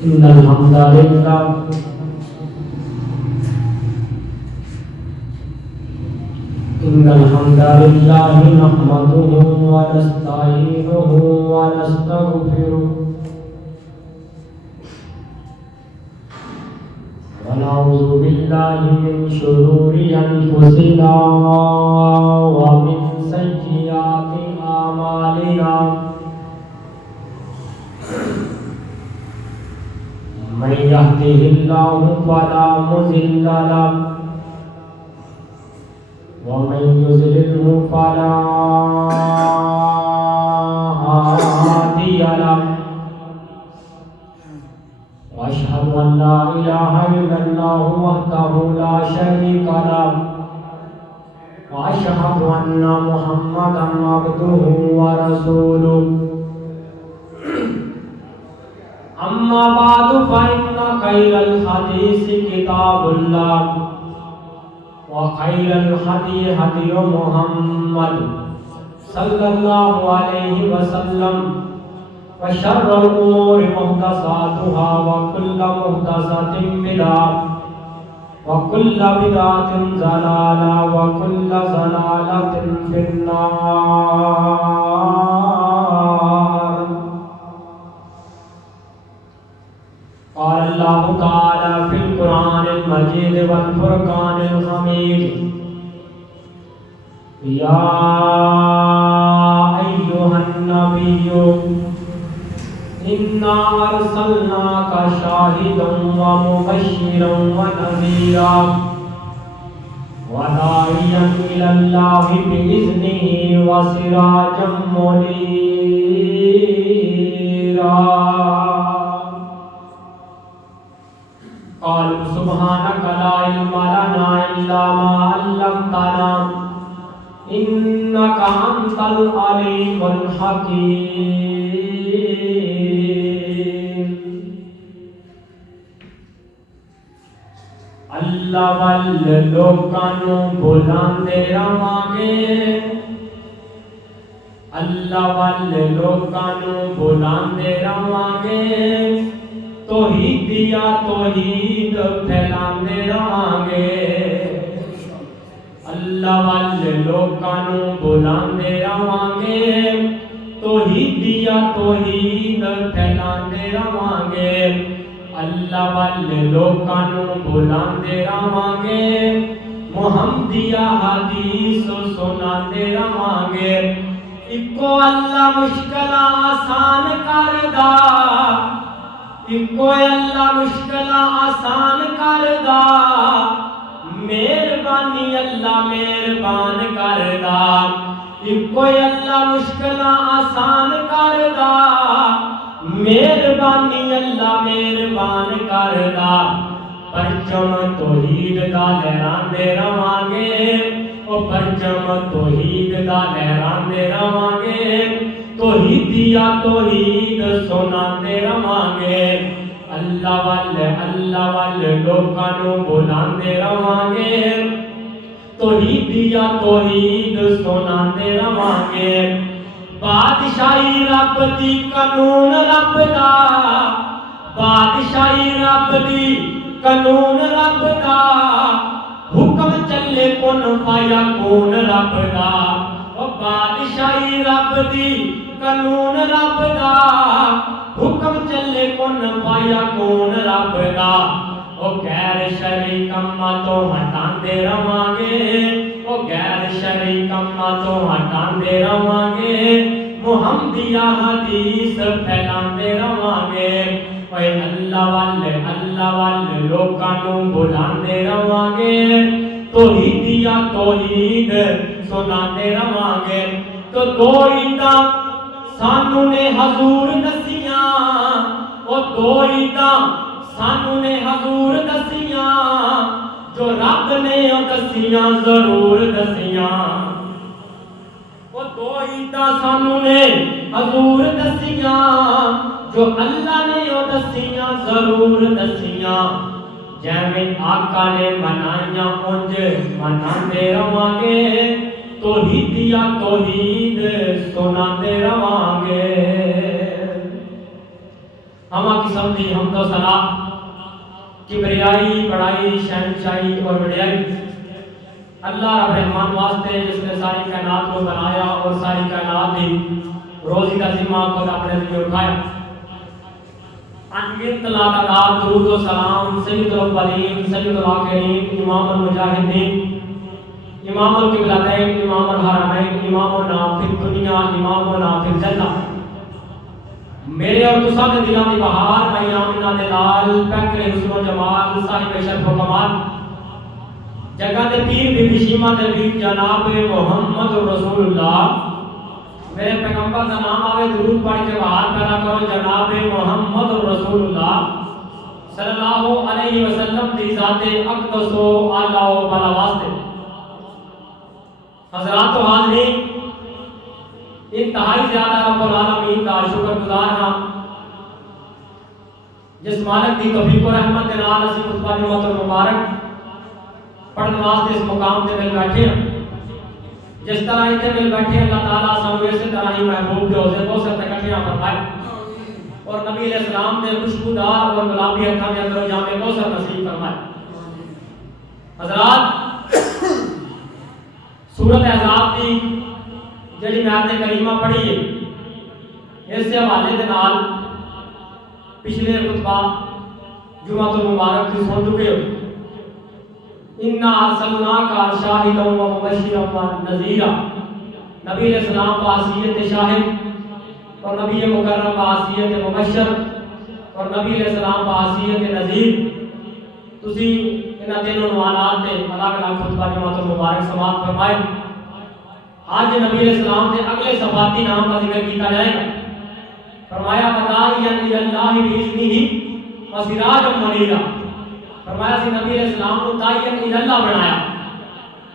إن الحمد لله نحمده ونستعينه ونستغفره ونعوذ بالله من شرور أنفسنا ومن سيئات أعمالنا من يهده الله فلا مضل له ومن يضلله فلا هادي له وأشهد أن لا إله إلا الله وحده لا شريك له وأشهد أن محمدا عبده ورسوله أما بعد فإن خير الحديث كتاب الله وخير الهدي هدي محمد صلى الله عليه وسلم وشر الأمور محدثاتها وكل محدثة بدعة وكل بدعة ضلالة وكل ضلالة في النار. قال الله تعالى في القرآن المجيد والفرقان الحميد يا أيها النبي إنا أرسلناك شاهدا ومبشرا ونذيرا وداعيا إلى الله بإذنه وسراجا منيرا. قالوا سبحانك لا علم لنا إلا ما علمتنا إنك أنت العليم الحكيم. اللہ والے لوکاں نو بلاندے رہواںگے اللہ والے لوکاں نو بلاندے رہواںگے توحید پھیلاندے رہواںگے اللہ والے لوکاں نو بلاندے رہواںگے توحید پھیلاندے رہواںگے اللہ والے لوکاں نو بلاندے رہواںگے محمدیہ حدیث سناندے رہواںگے. اکو اللہ مشکل آسان کردا اکو اللہ مشکل آسان کردا مہربانی اللہ مہربان کردا اکو اللہ مشکل آسان کردا مہربانی اللہ مہربان کردا. پرچم توحید دا لہراندے رہواںگے او پرچم توحید دا لہراندے رہواںگے توحید سناندے رہواںگے اللہ والے لوکاں نو بلاندے رہواںگے توحید سناندے رہواںگے. بادشاہی رب دی قانون رب دا بادشاہی رب دی قانون رب دا حکم چلے کن فایا کون رب دا بادشاہی رب دی قانون رب دا حکم چلے کن فایا کون رب دا. او غیر شرعی کماں تو ہٹاندے رہواںگے او غیر شرعی کماں تو ہٹاندے رہواںگے محمدیہ حدیث پھیلاندے رہواںگے. اے اللہ والے لوکاں نو بلاندے رہواںگے توحید سناندے رہواںگے. تو دو عیداں سانو نے حضور دسیاں او دو عیداں سانو نے حضور دسیاں جو رب نے دسیاں ضرور دسیاں. وہ دو عیداں سانو نے حضور دسیاں جو اللہ نے دسیاں ضرور دسیاں. جیویں آقا نے منائیاں انج مناندے رہواںگے توحید سناندے رہواںگے. ہما قسم دی حمد و ثنا کبریائی بڑائی شہنشاہی اور وڈیائی اللہ رب رحمان واسطے جس نے ساری کائنات کو بنایا اور ساری کائنات دی روزی کا ذمہ خود اپنے لیے اٹھایا. انگنت لاکھات درود و سلام سید الاولین سید الآخرین امام المجاہدین امام القبلتین امام الحرمین امامنا فی الدنیا امامنا فی الجنہ میرے اور تساں دے دلاں دی بہار میامنا دے لال پیکر حسن و جمال صاحب شرف و کمال جگہ دے پیر بی بی شیمہ دے پیر جناب محمد رسول اللہ میرے پیغمبر کا نام آوے درود پڑھ کے بہار پیدا کرو جناب محمد رسول اللہ صلی اللہ علیہ وسلم دی ذات اقدس و اعلیٰ و بالا واسطے. حضرات و حاضرین انتہائی زیادہ رب العالمین کا شکر گزار ہاں جس مالک دی توفیق و رحمت کے نال اسی خطبہ جمعۃ المبارک پڑھنے واسطے اس مقام تے مل بیٹھے ہیں. جس طرح اتنے مل بیٹھے اللہ تعالیٰ سانو اسی طرح ہی محبوب دے حوضے کوثر تے اکٹھیاں فرمائے اور نبی علیہ السلام دے خوشبودار اور گلابی اکھاں دے اندر جام کوثر نصیب فرمائے. حضرات سورۃ احزاب دی جڑی میں آیت کریمہ پڑھی ہے اس سے حوالے دے نال پچھلے خطبہ جمعۃ المبارک کی سن چکے ہو. اِنَّا أَرْسَلْنَاكَ شَاهِدًا وَمُبَشِّرًا وَنَذِيرًا نبی علیہ السلام کو حیثیت شاہد اور نبی مکرم کو حیثیت مبشر اور نبی علیہ السلام کو حیثیت نذیر تسی انہاں دونوں عنوانات تے الگ الگ خطبہ جمعۃ المبارک سماعت فرمائے. آج نبی علیہ السلام کے اگلے صفاتی نام کا ذکر کیا جائے گا. فرمایا بداعیاً الی اللہ بإذنہ وسراجا منیرا فرمایا سی نبی علیہ السلام کو داعیاً الی اللہ بنایا.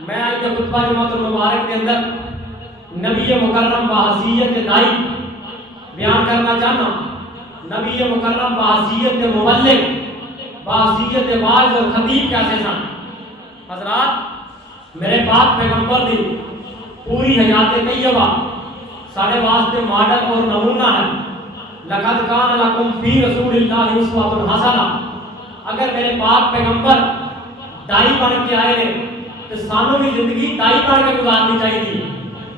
میں آج کے خطبہ جمعۃ المبارک کے اندر نبی مکرم بحیثیت دائی بیان کرنا چاہنا. نبی مکرم بحیثیت مبلغ بحیثیت واعظ اور خطیب کیسے سن. حضرات میرے پاک پیغمبر دی پوری حیات طیبہ سارے واسطے ماڈل اور نمونہ ہے. لقد کان لکم فی رسول اللہ اسوۃ حسنہ. اگر میرے پاک پیغمبر دائی بن کے آئے ہیں تو سانوں کی زندگی دائی بن کے گزارنی چاہیے تھی,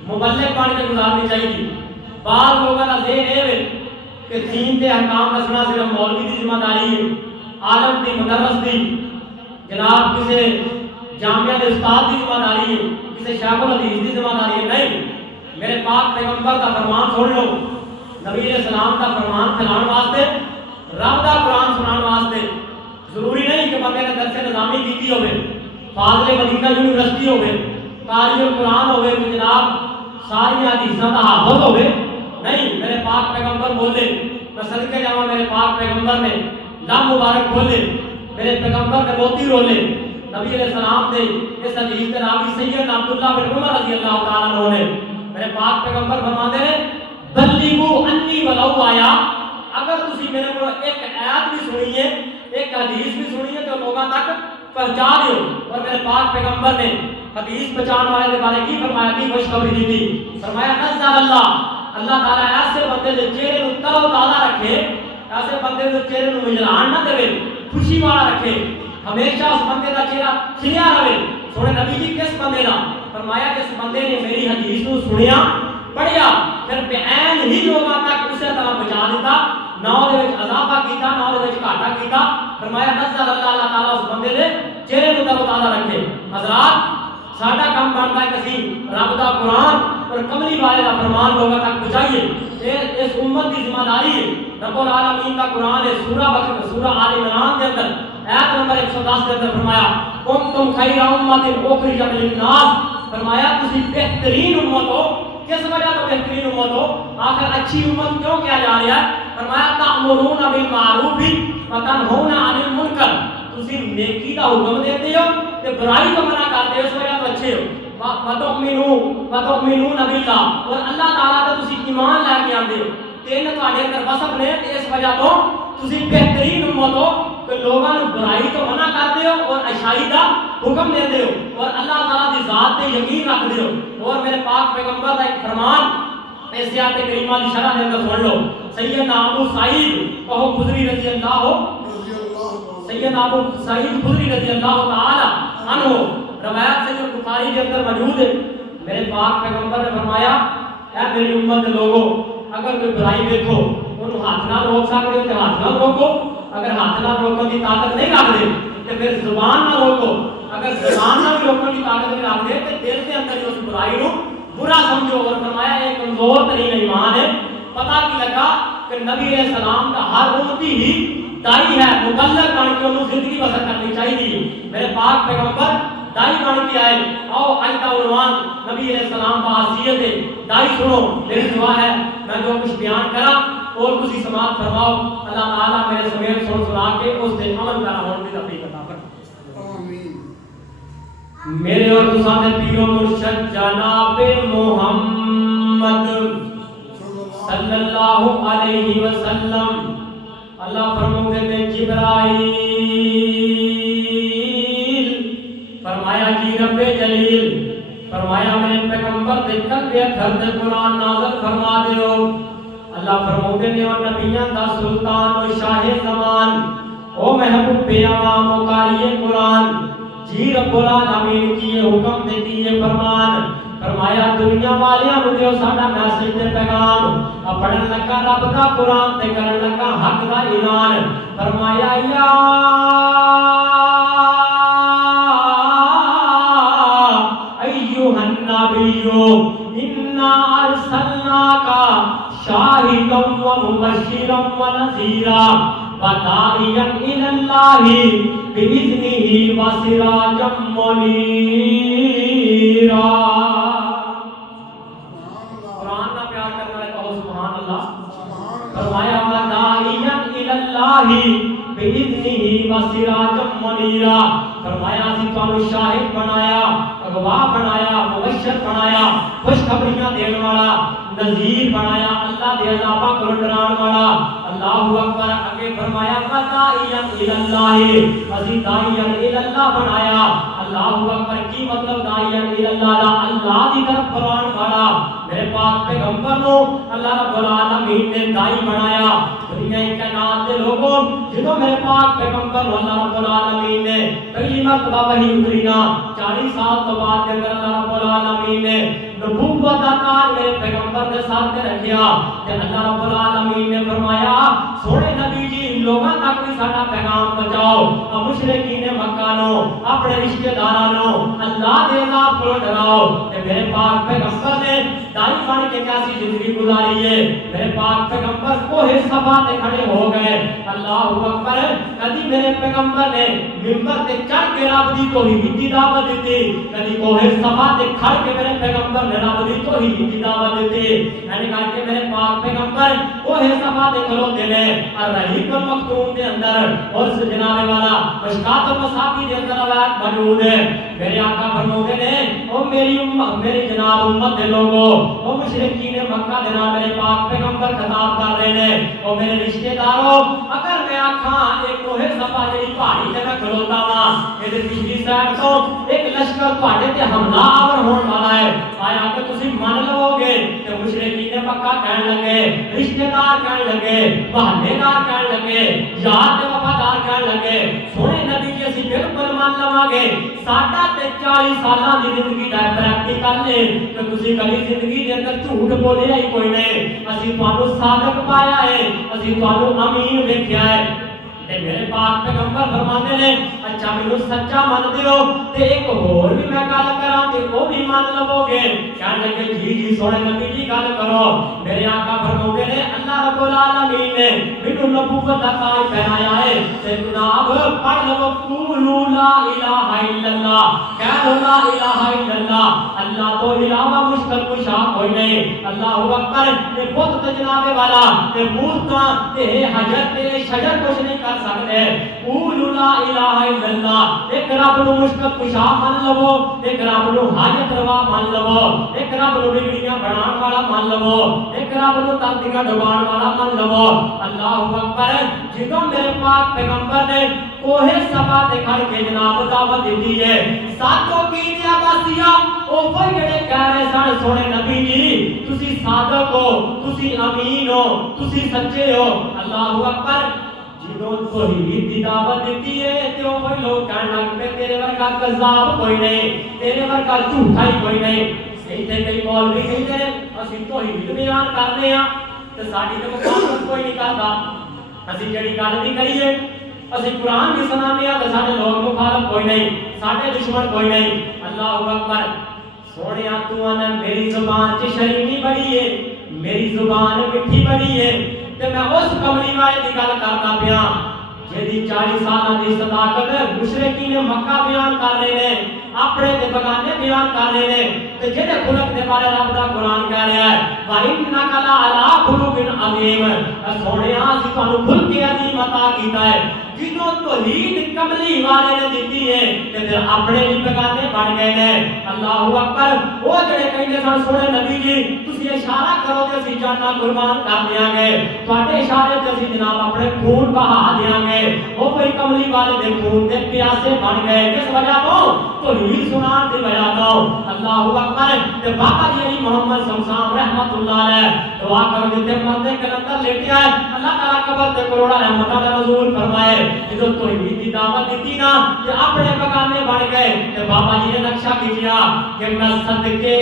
مبلغ بن کے گزارنی چاہیے تھی. بعض لوگوں کا ذہن ہے کہ دین کے احکام رسنا صرف مولوی کی ذمہ داری ہے, عالم کی مدرس دی جناب کسی جامعہ کے استاد کی ذمہ داری ہے, کسی شیخ الحدیث کی ذمہ داری ہے. نہیں, میرے پاک پیغمبر کا فرمان سن لو. نبی علیہ السلام کا فرمان پھیلانے واسطے رب کا قرآن سنانے واسطے ضروری نہیں کہ بندے نے درس نظامی کیتی ہوئے, فاضل مدینہ یونیورسٹی ہوئے, قاری القرآن ہوئے, تو جناب ساری حدیثاں کا حافظ ہوئے. نہیں, میرے پاک پیغمبر بولے میں صدقے جاواں میرے پاک پیغمبر نے لب مبارک بولے, میرے پیغمبر نے موتی رولے. نبی علیہ السلام نے اس حدیث کے راوی سید عبداللہ بن عمر رضی اللہ تعالیٰ عنہ نے میرے پاک پیغمبر فرماتے ہیں بلغوا انی ولو آیا. اگر تسی میرے کو ایک آیت بھی سنیے ایک حدیث بھی سنیے تو لوگوں تک پہنچا دیو. اور میرے پاک پیغمبر نے حدیث پہنچانے والے کے بارے کی فرمایا کی خوشخبری دی تھی. فرمایا نزل اللہ تعالیٰ ایسے بندے کے چہرے کو تر و تازہ رکھے, ایسے بندے کے چہرے کو مجلان نہ دے, خوشی والا رکھے, ہمیشہ اس بندے کا چہرہ کھلیا رہے. سونے نبی جی کس بندے دا؟ فرمایا کہ اس بندے نے میری حدیث کو سنیا پڑھیا پھر بعین ہی لوگوں تک اسی طرح پہنچا دیتا, نہ دے وچ اضافہ کیتا نہ دے وچ گھاٹا کیتا. فرمایا نزل اللہ تعالیٰ اس بندے دے چہرے کو تر و تازہ رکھے. حضرات ساڈا کام بنتا ہے کہ اسی رب دا قرآن اور کملی والے دا فرمان لوگوں تک پہنچائیے. اس امت کی ذمہ داری ہے. رب العالمین کا قرآن ہے سورہ آل عمران کے اندر آیت نمبر 110 کے اندر فرمایا کنتم خیر امۃ اخرجت للناس. فرمایا تسی بہترین امت ہو. کس وجہ تو بہترین امت ہو؟ آخر اچھی امت کیوں کیا جا رہا ہے؟ فرمایا تأمرون بالمعروف وتنہون عن المنکر. تسی نیکی کا حکم دیتے ہو تے برائی کو منع کرتے ہو, اس وجہ تو اچھے ہو. وتؤمنون باللہ اور اللہ تعالیٰ تے تسی ایمان لے کے آندے ہو. تین تواڈے اندر وصف نے تے اس وجہ تو تسی بہترین امت ہو کہ لوگوں نے برائی تو منع کرتے ہو اور اچھائی کا حکم دیتے ہو اور اللہ تعالیٰ کی ذات تے یقین رکھتے ہو. اور میرے پاک پیغمبر کا ایک فرمان اس آیت کریمہ کی شرح کے اندر سن لو. سیدنا ابو سعید کہو خدری رضی اللہ سیدنا ابو سعید خدری رضی اللہ تعالی عنہ، روایت سید بخاری کے اندر موجود ہے، میرے پاک پیغمبر نے فرمایا اے میری امت کے لوگوں، اگر کوئی برائی دیکھو انہوں ہاتھ نہ روک سکتے تو ہاتھ نہ روکو، اگر ہاتھ نہ روکنے کی طاقت نہیں رکھتے تو پھر زبان نہ روکو، اگر زبان نہ بھی روکنے کی طاقت نہیں رکھتے تو دل کے اندر اس برائی کو برا سمجھو۔ اور فرمایا ایک کمزور ترین ایمان ہے، پتہ کی لگا کہ نبی علیہ السلام کا ہر امتی ہی دائی ہے، مبلغ بن کے انہوں زندگی بسر کرنی چاہیے۔ میرے پاک پیغمبر دائی بن کے آئے، آؤ آج کا عنوان نبی علیہ السلام کا حیثیت ہے، دائی سنو، میری دعا ہے میں جو کچھ بیان کرا اور کچھ سماعت فرماؤ، اللہ تعالیٰ میرے سمیت سن سنا کے اس سے عمل کرنا ہونے کی توفیق عطا فرمائے۔ میرے اور تساں پیر و مرشد جناب محمد صلی اللہ علیہ وسلم، اللہ فرماتے تھے جبرائیل، فرمایا جی رب جلیل، فرمایا میرے پیغمبر دے قلب اتھر دے قرآن نازل فرما دیو۔ اللہ فرماتے نے اور نبیان دا سلطان و شاہ زمان، او محبوب عوام و قاری قرآن، جی رب العالمین کی یہ حکم دیتی ہے فرمان، فرمایا دنیا والیاں نو دیو ساڈا میسج تے پیغام، پڑھن لگا رب دا قرآن تے کرن لگا حق دا اعلان، فرمایا یا ایھا النبی انا ارسلناک شاہدا و مبشرا و نذیرا وداعیا الی اللہ باذنہ و سراجا منیرا۔ قرآن کا پیار کرنے والے کہو سبحان اللہ۔ فرمایا وداعیا الی اللہ باذنہ و سراجا منیرا، فرمایا اسی تانوں شاہد بنایا، گواہ بنایا، مبشر بنایا، خوشخبریاں دین والا، نذیر بنایا، اللہ دے عذاباں کو ڈران والا۔ اللہ اکبر۔ اگے فرمایا وداعیا الی اللہ، اسی داعیا الی اللہ بنایا۔ اللہ اکبر۔ کی مطلب داعیا الی اللہ دا؟ اللہ دی طرف بلانے والا۔ میرے پاک پیغمبر نو اللہ رب العالمین نے دائی بنایا۔ دنیا کائنات دے لوگوں جدوں میرے پاک پیغمبر نو اللہ رب العالمین نے پہلی مرتبہ وحی اتری نا 40 سال تو بعد کے اندر اللہ رب العالمین نے نبوت کا تاج میرے پیغمبر کے ساتھ رکھیا تے اللہ رب العالمین نے فرمایا سونے نبی جی لوگاں تک بھی ساڈا پیغام پہنچاؤ، مشرکین مکہ نو اپنے رشتہ داراں نو اللہ دے عذاب کو ڈراؤ۔ تے میرے پاک پیغمبر نے دائی بن کے کیسی زندگی گزاری ہے۔ میرے پاک پیغمبر کوہ صفا تے کھڑے ہو گئے۔ اللہ اکبر۔ کبھی میرے پیغمبر نے منبر تے چڑھ کے رب دی توحید دی دعوت دیتی، کبھی کوہ صفا تے کھڑ کے میرے پیغمبر نے رب دی توحید دی دعوت دیتی۔ یعنی کر کے میرے پاک پیغمبر کوہ صفا تے کھلوتے نے الرحیق المختوم دے اندر اور جناب والا مشکات المصابیح دے اندر روایت موجود ہے۔ میرے آقا فرماتے نے او میری امت، میری جناب امت دے لوگوں، او مشرکین مکہ دے نال میرے پاک پیغمبر خطاب کر رہے ہیں، او میرے رشتہ داروں اگر میں آکھاں ایک کوہ صفا جڑی پہاڑی جگہ کھلوتا وا اے دے پچھلی سائیڈ تو ایک لشکر تواڈے تے حملہ آور ہون والا ہے، آیا کہ تسی مان لو گے؟ تے مشرکین مکہ کہن لگے، رشتہ دار کہن لگے، بہانے دار کہن لگے، یار تے وفادار کہن لگے سونے نبی جی اسی بالکل مان لواں گے، ساڈا تے 40 سالاں دی زندگی دا پریکٹیکل ہے کہ تسی کبھی زندگی دے اندر جھوٹ بولیا ہی کوئی نہیں، اسی تانوں صادق پایا ہے، اسی تانوں امین ویکھیا ہے۔ تے میرے پاک پیغمبر فرماتے نے اچھا مینوں سچا مان دیو تے ایک اور بھی میں گل کراں تے او بھی مان لو گے؟ کہن لگے جی جی سونے نبی جی گل کرو۔ میرے آقا فرماتے نے اللہ رب العالمین نے مینوں نبوت دا تاج پہنایا ہے تے جناب پڑھ لو قولوا لا الہ الا اللہ، کہہ لو لا الہ الا اللہ، اللہ تو علاوہ مشکل کشا کوئی نہیں۔ اللہ اکبر۔ تے بت تے جناب والا تے مورتاں تے حجر تے شجر کچھ نہیں کر سکتے قولوا لا الہ الا اللہ ایک رب نو مشکل کشا من لو ایک رب نو حاجت روا من لو ایک رب نو بگڑیاں بنان والا من لو ایک رب نو تلتیاں ڈبان والا من لو اللہ اکبر جدوں میرے پاک پیغمبر نے کوہ صفا تے کھڑ کے جناب دعوت دیتی ہے ساتوں کی دیا باسیا او کوئی جڑے کہہ رہے سن سونے نبی جی تسی صادق ہو تسی امین ہو تسی سچے ہو اللہ اکبر جدوں توحید دی دعوت دیتی ہے تے او کوئی لوگ کہن لگ پے تیرے ورگا کذاب کوئی نہیں تیرے ورگا جھوٹا ہی کوئی نہیں سیدھے کئی مولوی کہندے نے اسی توحید بیان کرنے ہاں تے ساڈی تے مخالفت کوئی نہیں کردا اسی جڑی گل نہیں کریے اسی قرآن بھی سنانے آتے سارے لوگ مخالف کوئی نہیں سارے دشمن کوئی نہیں اللہ اکبر سونے تو آنا میری زبان چ شریمی بڑی ہے میری زبان مٹھی بڑی ہے تے میں اس کملی والے دی گل کردا پیا جدی 40 سالاں دی صداقت مشرکین مکہ بیان کر رہے ہیں اپنے تے بگانے بیان کر رہے ہیں تے جڑے خلق دے بارے رب دا قرآن کہہ رہا ہے وَإِنَّكَ لَعَلَىٰ خُلُقٍ عَظِيمٍ سونے اسی تانوں کھل کے عظیم عطا کیتا ہے جنہوں توحید کملی والے نے دیتی ہے کہ پھر اپنے بھی بگانے بن گئے ہیں اللہ اکبر وہ جڑے کہندے سن سونے نبی جی تسی اشارہ کرو تے اسی جاناں قربان کر دیاں گے تواڈے اشارے تے اسی جناب اپنے خون بہا دیاں گے وہ کوئی کملی والے دے خون دے پیاسے بن گئے کس وجہ تو توحید سنان دی وجہ تو اللہ اکبر تے بابا جی علی محمد شمشان رحمت اللہ علیہ دعا کرو جتے مردے کے اندر لیٹیا ہے اللہ تعالی قبر تے کروڑا رحمتاں دا نزول فرمائے جدوں توحید دی دعوت دیتی نا تے اپنے بگانے بن گئے تے بابا جی نے نقشہ کھینچیا کہ میں صدقے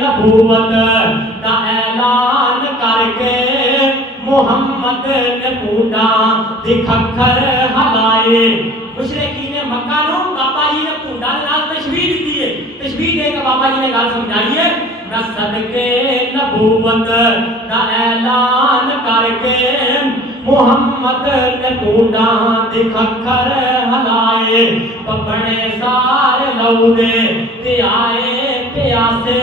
نبوت دا اعلان کر کے محمد نے پونڈا دی کھکھر ہلائے مشرکین مکہ نو بابا جی نے پونڈا نال تشبیہ دیتی ہے تشبیہ دے کے بابا جی نے گل سمجھائی ہے میں صدقے نبوت دا اعلان کر کے محمد نے پونڈا دی کھکھر ہلائے بڑے سارے لو دے تے آئے پیاسے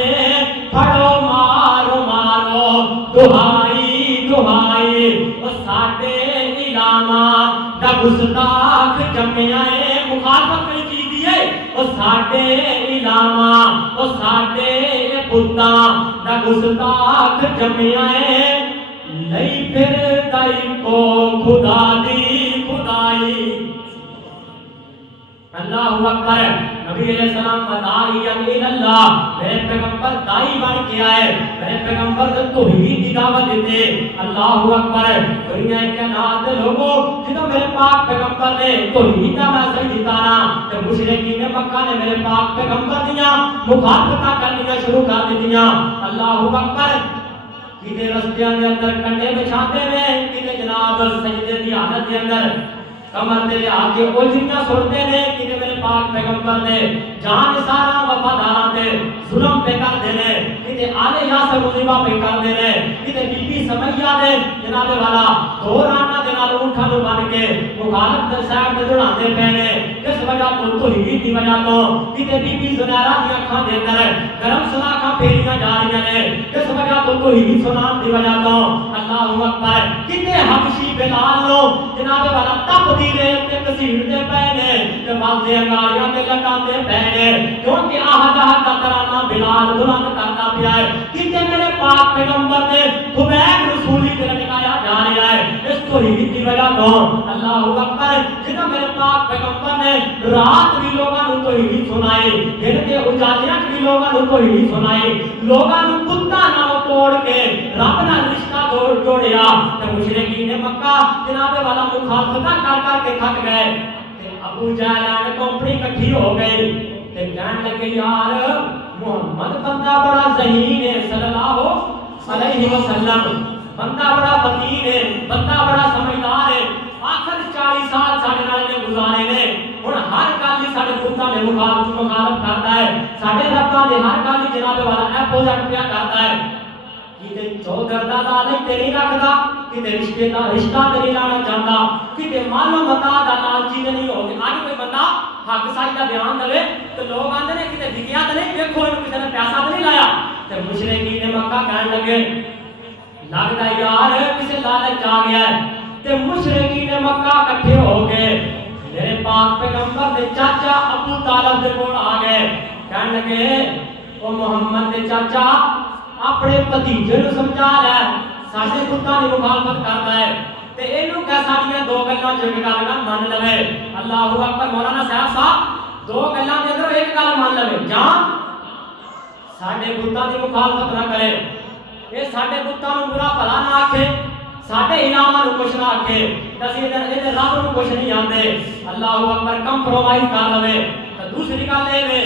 پھڑو مارو مارو دہائی دہائی او ساڈے علامہ دا گستاخ جمیا ہے مخالفت کئی چیز دی ہے او ساڈے علامہ او ساڈے بتاں دا گستاخ جمیا ہے نہیں پھر دائی کو خدا دی خدائی اللہ اکبر نبی علیہ السلام داعی اللہ میرے پیغمبر دائی بن کے آئے میرے پیغمبر توحید کی دعوت دیتے اللہ اکبر دنیا کائنات دے لوگوں جدوں میرے پاک پیغمبر نے توحید دا میسج دیتا نا تے مشرکین مکہ نے میرے پاک پیغمبر دیاں مخالفتاں کرنیاں شروع کر دتیاں اللہ اکبر کتے رستیاں دے اندر کنڈے بچھاتے نے کتے جناب سجدے دی حالت دے اندر کمر تے آ کے اولجیاں سنتے نے کتے میرے پاک پیغمبر نے جان سارا وفاداراں تے ظلم پہ کردے نے کتے آلے یاسر مصیبہ پہ کردے نے کتے بی بی سمیہ نے جناب والا دو رانا دے نال اونٹھاں نوں بن کے مخالف دے سائڈ تے دوڑاندے پے نے کس وجہ تو توحید دی وجہ تو کتے بی بی زنارا دی اکھاں دے اندر گرم سلاخاں پھیریاں جا رہی نے کس وجہ تو توحید سنان دی وجہ تو اللہ اکبر کتے حبشی بلال نو جناب والا تپ دی دے تے کسیڑ دے پے نے تے بازے انگاریاں تے لٹاندے پے نے کیونکہ آہد آہد دا ترانہ بلال بلند کردا پیا ہے کتے میرے پاک پیغمبر نے خبیب رسولی تے لٹکایا جا رہا ہے اس توحید دی وجہ تو اللہ اکبر جنہاں میرے پاک پیغمبر نے رات بھی لوگاں نوں توحید سنائی دن کے اجالیاں بھی لوگاں نوں توحید سنائی لوگاں نوں کتا نال توڑ کے رب نال رشتہ جوڑیا تے مشرکین مکہ جناب والا مخالفت کر کر کے تھک گئے تے ابو جہل کمپنی اکٹھی ہو گئی تے کہنے لگے یار محمد بندہ بڑا ذہین ہے صلی اللہ علیہ وسلم بندہ بڑا فقیر ہے بندہ بڑا سمجھدار ہے آخر 40 سال ساڈے نال نے گزارے نے ہن ہر گل ہی ساڈے بتاں دے مخالف کردا ہے ساڈے رباں دے ہر گل ہی جناب والا اپوزٹ پیا کردا ہے کتے چودھر دا لالچ تے نہیں رکھدا کتے رشتے دا رشتہ تے نہیں لانا چاہندا کتے مال و متا دا لالچی تے نہیں ہو گیا اج کوئی بندہ حق سچ دا بیان دے تے لوگ آندے نے کتے وکیا تے نہیں ویکھو کسے نے پیسہ تے نہیں لایا تے مشرکین مکہ کہن لگے لگدا یار کسے لالچ آ گیا ہے تے مشرکین مکہ اکٹھے ہو گئے پیغمبر دے چاچا ابو طالب دے کول آ گئے کہنے لگے او محمد دے چاچا اپنے بھتیجے نوں سمجھا لے ساڈے بتاں دی مخالفت کردا ہے تے اینوں کہ ساڈیاں دو گلاں چ گل نہ من لوے اللہ اکبر مولانا صاحب دو گلاں دے اندر ایک گل من لوے جاں ساڈے بتاں دی مخالفت نہ کرے اے ساڈے بتاں نوں برا بھلا نہ آکھے ساڈے الہاں نوں کچھ نہ آکھے اسی ادھر رب نوں کچھ نہیں آندے اللہ اکبر کمپرومائز کر لوے تے دوسری گل اے وے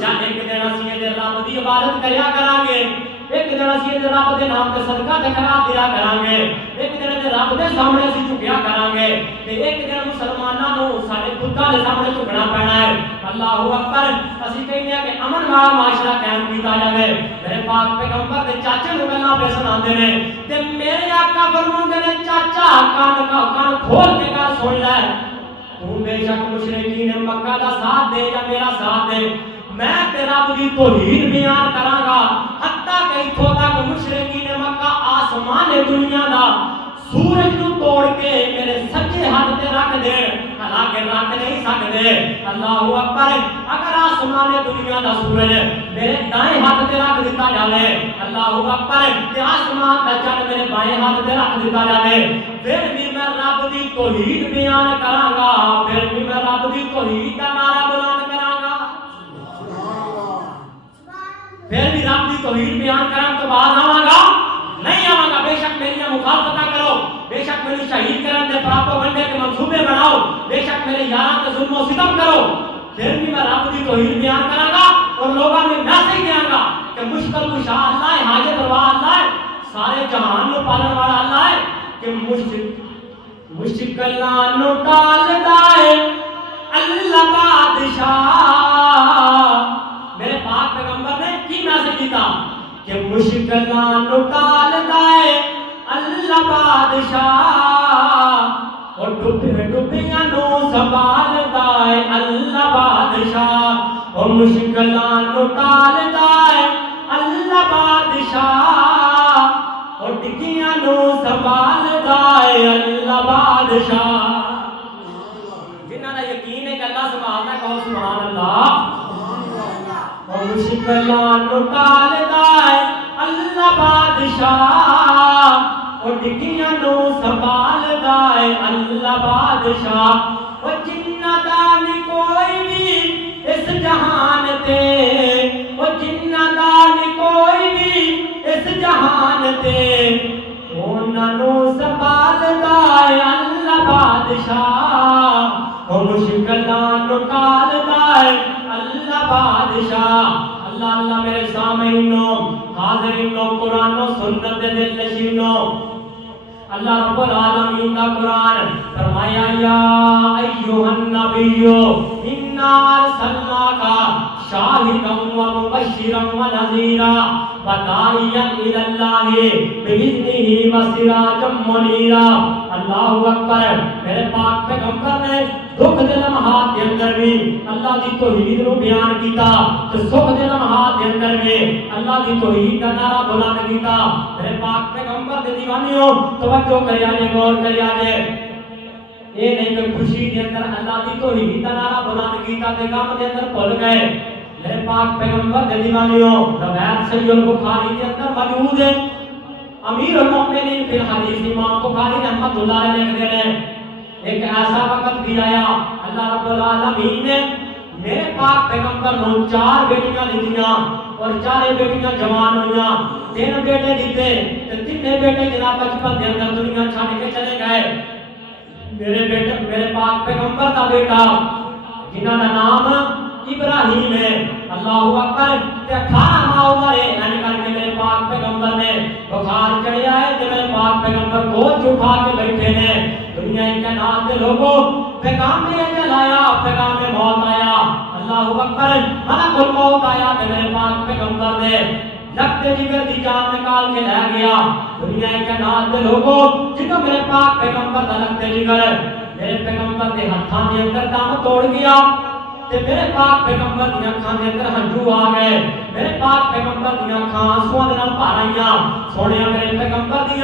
جا ایک دن اسی ادھر رب دی عبادت کریا کران گے ایک دن اسی ادھر رب دے نام تے صدقہ تے خیرات دیا کران گے ایک دن ادھر رب دے سامنے اسی جھکیا کران گے تے ایک دن مسلماناں نوں ساڈے بتاں دے سامنے جھکنا پینا ہے اللہ اکبر اسی کہنے کہ امن والا معاشرہ قائم کیتا جاوے میرے پاک پیغمبر دے چاچے نوں گلاں پہ سناندے نے تے میرے آقا فرماندے نے چاچا کان کھول کے گل سن لے تو بے شک مشرکین مکہ دا ساتھ دے یا میرا ساتھ دے میں تے رب دی توحید بیان کراں گا حتیٰ کہ اتھوں تک مشرکین مکہ آسمان دنیا دا سورج نوں توڑ کے میرے سچے ہاتھ تے رکھ دے حالانکہ رکھ نہیں سکدے اللہ اکبر اگر آسمان دنیا دا سورج میرے دائیں ہاتھ تے رکھ دتا جاوے اللہ اکبر تے آسمان دا چند میرے بائیں ہاتھ تے رکھ دتا جاوے پھر بھی میں رب دی توحید بیان کراں گا پھر بھی میں رب دی توحید دا نعرہ بلند کراں گا پھر بھی رب دی توحید بیان کرن تو بعد آواں گا نہیں آواں گا بے شک میری مخالفت کرو بے شک میری شہید کرن دے پراپوگنڈے کے منصوبے بناؤ بے شک میرے یاراں تے ظلم و ستم کرو پھر بھی میں رب دی توحید بیان کراں گا اور لوگاں نوں میسج دیاں گا کہ مشکل کشا اللہ ہے حاجت روا اللہ ہے سارے جہان نوں پالن والا اللہ ہے کہ مشکلاں نوں ٹالدا ہے اللہ بادشاہ میرے پاک پیغمبر نے کی میسج دیتا کہ مشکلاں نوں ٹالدا ہے اللہ بادشاہ اور ڈبیاں نوں سنبھالدا ہے اللہ بادشاہ اور مشکلاں نوں ٹالدا ہے اللہ بادشاہ اور ڈگیاں نوں سنبھالدا ہے اللہ بادشاہ جنہاں دا یقین ہے کہ اللہ سنبھالدا ہے کہو سبحان اللہ اور مشکلاں نوں ٹالدا ہے اللہ بادشاہ اور ڈگیاں نوں سنبھالدا ہے اللہ بادشاہ اور جنہ دا نہیں کوئی بھی اس جہان تے اور جنہ دا نہیں کوئی بھی اس جہان تے انہاں نوں سنبھالدا ہے اللہ بادشاہ اور مشکلاں نوں ٹالدا ہے اللہ بادشاہ اللہ اللہ میرے سامعینوں حاضرینوں قرآن و سنت دے دل نشینوں اللہ رب العالمین کا قرآن فرمایا یا ایھا النبی انا ارسلناک شاہدا و مبشرا و نذیرا وداعیا الی اللہ باذنہ و سراجا منیرا اللہ اکبر میرے پاک پیغمبر نے دکھ دے لمحات دے اندر بھی اللہ دی توحید نو بیان کیتا تے سکھ دے لمحات دے اندر بھی اللہ دی توحید دا نعرہ بلند کیتا میرے پاک پیغمبر دے دیوانیوں توجہ کریا جے غور کریا جے اے نہیں کہ خوشی دے اندر اللہ دی توحید دا نعرہ بلند کیتا تے غم دے اندر بھول گئے میرے پاک پیغمبر دے دیوانیوں روایت صحیح البخاری دے اندر موجود ہے امیر المؤمنین فی الحدیث امام بخاری رحمۃ اللہ علیہ لکھتے ہیں ایک ایسا وقت بھی آیا اللہ رب العالمین نے میرے پاک پیغمبر نو 4 بیٹیاں دتیاں اور 4 بیٹیاں جوان ہوئیاں 3 بیٹے دیتے تے 3 بیٹے جناب بچپن دے اندر دنیا چھڈ کے چلے گئے میرے پاک پیغمبر دا بیٹا جنہاں دا نام ابراہیم ہے اللہ اکبر تے 18 ماہ عمر ہے یعنی کر کے میرے پاک پیغمبر نے بخار چڑھیا ہے تے میرے پاک پیغمبر گود اٹھا کے بیٹھے نے دنیا کے نام دے لوگوں پیغام اجل آیا پیغام موت آیا اللہ اکبر ملک الموت آیا تے میرے پاک پیغمبر نے لگتے جگر دی جان نکال کے لے گیا دنیا کے نام دے لوگوں جنوں میرے پاک پیغمبر دا لگتے جگر میرے پیغمبر دے ہتھاں دے اندر دم توڑ گیا تے میرے پاک پیغمبر دی اکھاں دے اندر ہنجو آ گئے میرے پاک پیغمبر دی اکھاں آنسواں دے نال بھر آئیاں سونیا میرے پیغمبر دی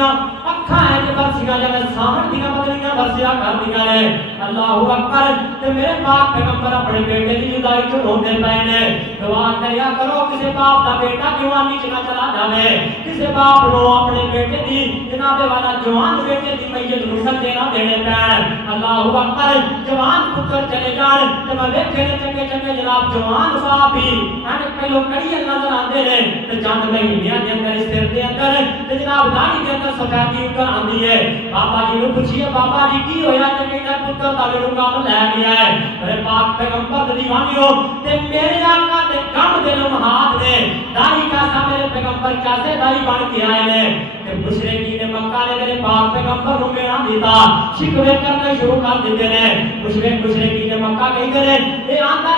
اکھاں ہے کہ برسیاں جب سامن دیاں بدلیاں برسیاں کر دیاں نے اللہ اکبر تے میرے پاک پیغمبر اپنے بیٹے دی جدائی چ روندے پئے نے دعا کریا کرو کسے باپ دا بیٹا جوانی چ نہ چلا جاوے کسے باپ نو اپنے بیٹے دی جناب والا جوان بیٹے دی میت نو سجدے نہ دینے پین اللہ اکبر جوان پتر چلے جان تے میں ویکھے نے چنگے چنگے جناب جوان باپ ہی ان پہلو کڑی نظر آندے نے تے چند مہینیاں دے اندر سر دے اندر تے جناب داڑھی دے اندر سفیدی اٹھ آندی ہے بابا جی نو پوچھیے بابا جی کی ہویا تے کہندا پتر تا میرے کام لے گیا ہے میرے پاک پیغمبر دی دیوانیو تے میرے آقا تے کم دے لمحات نے داڑھی کا سا میرے پیغمبر کیسے داڑھی بن کے آئے نے تے مشرکین مکہ نے میرے پاک پیغمبر نو میرا دیتا شکوے کرنے شروع کر دیتے نے مشرکین مکہ کہندے نے اے آندا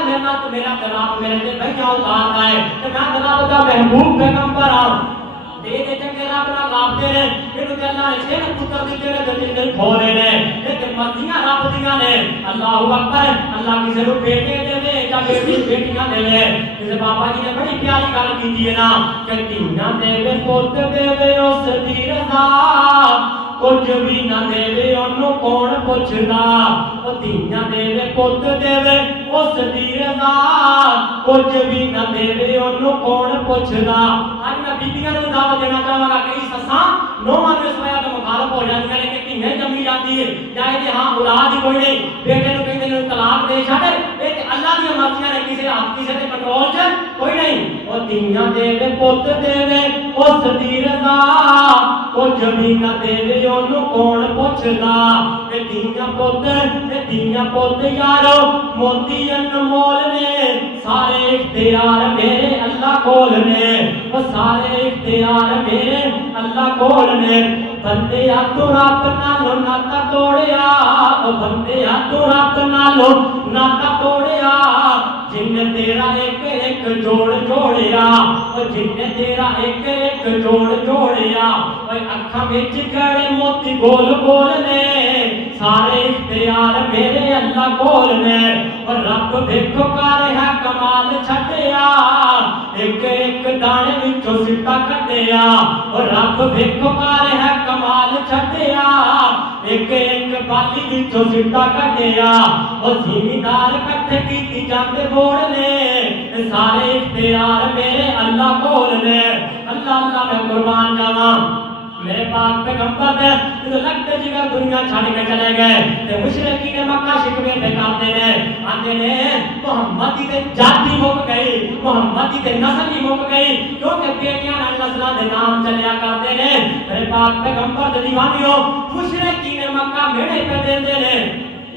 میرا جناب میرے تے بھیا اتاردا ہے تے میں جناب دا محبوب پیغمبر ہاں دے دے چنگے رب نال لابدے نے اینو تے اللہ نے چھے پتر دتے نے تے دل کھولے نے تے مرضیاں رب دیاں نے اللہ اکبر اللہ کسے نو بیٹے دے دے یا بیٹی بیٹیاں دے دے کسے بابا جی نے بڑی پیاری گل کیتی ہے نا کہ تیاں دے وے پوت دے وے اس دی رضا کچھ بھی نہ دے وے اونوں کون پوچھدا او تیاں دے وے پوت دے وے اس دی رضا کچھ بھی نہ دے وے اونوں کون پوچھدا اج میں بیبییاں نوں دعوت دینا چاہواں گا کئی سساں نوواں دے سویا تے مخالف ہو جاندیاں نے کہ کیویں جمی جاندی ہے یا اے ہاں اولاد ہی کوئی نہیں بیٹے نوں کہندے نے طلاق دے چھڈ اے تے اللہ دی مرضیاں نے کسے ہاتھ کسے دے کنٹرول چ کوئی نہیں او تیاں دے وے پوت دے وے اس دی رضا کچھ بھی نہ دے وے اونوں کون پوچھدا اے تیاں پوت یارو موتی انمول نے سارے اختیار میرے اللہ کول نے وہ سارے اختیار میرے اللہ کول نے بندے تو رب نالو ناتا توڑیا او بندے تو رب نالو ناتا توڑیا جن تیرا ایک ایک جوڑ جوڑیا او جن تیرا ایک ایک جوڑ جوڑیا او اکھاں وچ کڑے موتی گول گول نے سارے اختیار میرے اللہ کول نے اور رب دیکھو کر ہے کمال چھڈیا ایک ایک دانے وچوں سٹا کڈیا اور رب دیکھو کر ہے کمال چھڈیا ایک ایک بالی وچوں سٹا کڈیا اور زمیندار کٹھے کیتی جاندے بوڑ نے سارے اختیار میرے اللہ کول نے اللہ اللہ میں قربان جاواں میرے پاک پیغمبر نے جو لگتے جگہ دنیا چھاڑ کے چلے گئے تے مشرکین مکہ شکوے تے کرتے نے آندے نے محمد دی تے جاتی مک گئی محمد دی تے نسل ہی مک گئی کیونکہ بیٹیاں نال نسلاں دے نام چلیا کرتے نے میرے پاک پیغمبر دے دیوانیو مشرکین مکہ میڑے پہ دیندے نے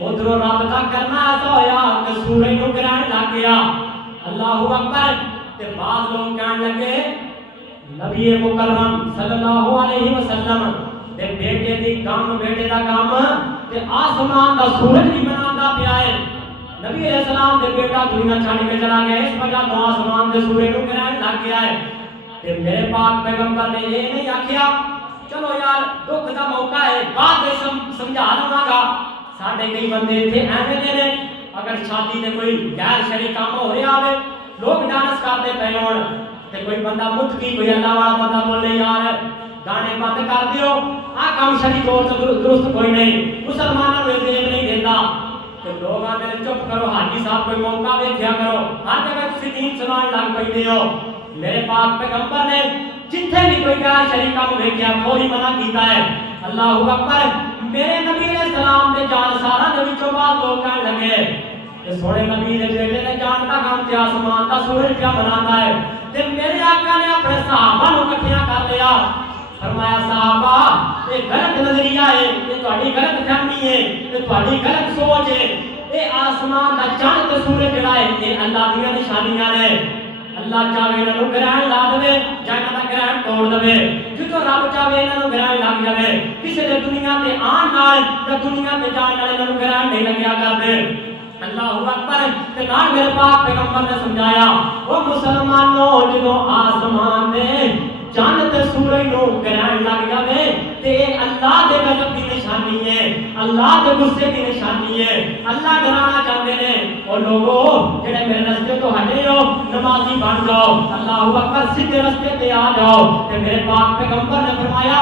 ادھروں رب دا کرنا ایسا ہویا کہ سورج نو گرہن لگ گیا اللہ اکبر تے بعض لوگ کہنے لگے نبی مکرم صلی اللہ علیہ وسلم دے بیٹے دی کام بیٹے دا کام تے آسمان دا سورج بھی بناندا پیا ہے نبی علیہ السلام دے بیٹا دنیا چھاڑ کے چلا گیا اس وجہ تو آسمان دے سورج نو گرہن لگ گیا ہے تے میرے پاک پیغمبر نے یہ نہیں آکھیا چلو یار دکھ دا موقع ہے بعد میں سمجھا لواں گا ساڈے کئی بندے تھے ایویں دے نے اگر شادی تے کوئی غیر شرعی کام ہو رہا ہوے لوگ ڈانس کرتے پے ہون تے کوئی بندہ متقی کوئی اللہ والا بندہ بولے یار گانے بند کر دیو آ کام شری طور تے درست کوئی نہیں مسلمانوں کو زیب نہیں دیندا تے لوگ آندے نے چپ کرو حاجی صاحب کوئی موقع ویکھیا کرو ہر جگہ تسی دین سنان لگ پیندے ہو میرے پاک پیغمبر نے جتھے بھی کوئی غیر شرعی کام ویکھیا فوری منع کیتا ہے اللہ اکبر میرے نبی علیہ السلام دے جان سارا نبی چوں بعد لوگ کہنے لگے کہ سونے نبی دے بیٹے نے جان دا کام تے آسمان دا سورج کیا بنانا ہے تے میرے آقا نے اپنے صحابہ نو اکٹھیاں کر لیا فرمایا صحابہ یہ غلط نظریہ ہے یہ تہاڈی غلط فہمی ہے یہ تہاڈی غلط سوچ ہے یہ آسمان دا چاند تے سورج جڑا ہے یہ اللہ دی نشانیاں نے اللہ چاہے انہاں نو گرہن لا دے یا انہاں دا گرہن توڑ دے جدوں رب چاہے انہاں نو گرہن لگ جاوے کسے دے دنیا تے آن نال یا دنیا تے جان نال انہاں نو گرہن نہیں لگیا کردے اللہ اکبر تے نال میرے پاک پیغمبر نے سمجھایا او مسلمانوں جدوں آسمان دے چاند تے سورج نو گرہن لگ جاوے تے اللہ دے غضب دی نشانی ہے اللہ دے غصے دی نشانی ہے اللہ ڈرانا چاہتے نے او لوگو جڑے میرے راستے تو ہٹے ہو نمازی بن جاؤ اللہ اکبر سیدھے راستے تے آ جاؤ تے میرے پاک پیغمبر نے فرمایا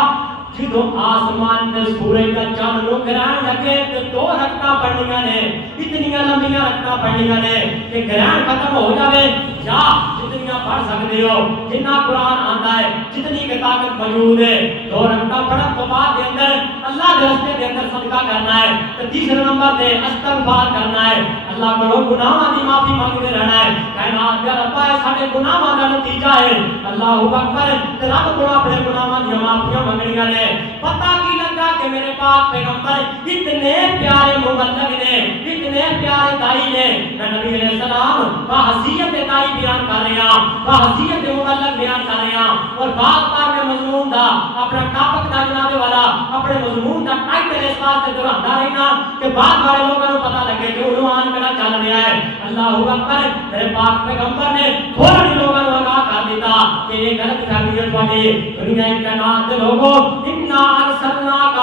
جدو آسمان دے سورج کا چاند نو گرہن لگے تو 2 رکعتاں پڑھنیاں نے، اتنی لمبیاں رکعتاں پڑھنیاں نے کہ گرہن ختم ہو جاوے یا جتنیاں پڑھ سکتے ہو، جتنا قرآن آتا ہے، جتنی کی طاقت موجود ہے، 2 رکعتاں پڑھن تو بعد دے اندر اللہ دے راستے دے اندر صدقہ کرنا ہے، تو تیسرے نمبر تے استغفار کرنا ہے، اللہ کو گناہاں دی معافی مانگتے رہنا ہے، کہنا یا رب اے ساڈے گناہاں دا نتیجہ ہے، اللہ اکبر، تے رب کو اپنے گناہاں دی معافیاں منگنیاں نے۔ پتہ کی لگا کہ میرے پاک پیغمبر اتنے پیارے مبلغ نے، اتنے پیارے دائی نے، میں نبی علیہ السلام بحیثیت دائی بیان کر رہا ہوں، بحیثیت مبلغ بیان کر رہا ہوں، اور بات بار میں مضمون دا اپنا ٹاپک دا جناب والا اپنے مضمون دا ٹائٹل اس واسطے دہراتا رہنا کہ بعد والے لوگوں کو پتہ لگے کہ عنوان کہڑا چل رہا ہے۔ اللہ اکبر، میرے پاک پیغمبر نے فوراً لوگوں کو آگاہ کر دیتا کہ یہ غلط فہمی ہے تمہاری، دنیا کائنات کے لوگوں، انا ارسلناک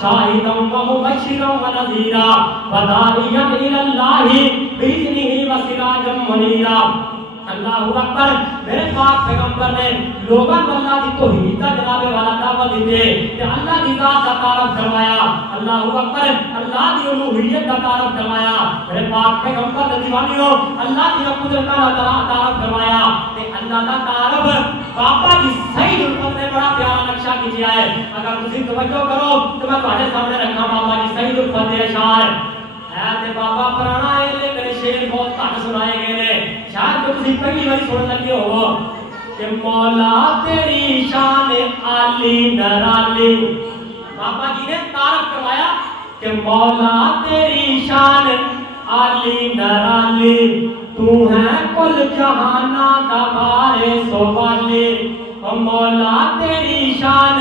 شاہدا و مبشرا و نذیرا وداعیا الی اللہ باذنہ و سراجا منیرا۔ اللہ اکبر، میرے پاک پیغمبر نے لوگوں کو اللہ کی توحید کا جناب والا دعوت دیتے کہ اللہ کی ذات کا تعارف کروایا، اللہ اکبر، اللہ کی الوہیت کا تعارف کروایا، میرے پاک پیغمبر نے دیوانیوں اللہ کی قدرت کا تعارف کروایا کہ اللہ کا تعارف بابا جی سعید الفت نے بڑا پیارا نقشہ کھینچا ہے، اگر تسی توجہ کرو تو میں تمہارے سامنے رکھا بابا جی سعید الفت کے اشعار ہے تے بابا پرانا ہے لیکن شعر بہت گھٹ سنائے گئے نے، شاید تو تسی پہلی بار سن لگے ہو کہ مولا تیری شان عالی نرالی، بابا جی نے تعارف کروایا کہ مولا تیری شان عالی نرالی، تو ہے کل جہانا کا بارے سوالی، مولا تیری شان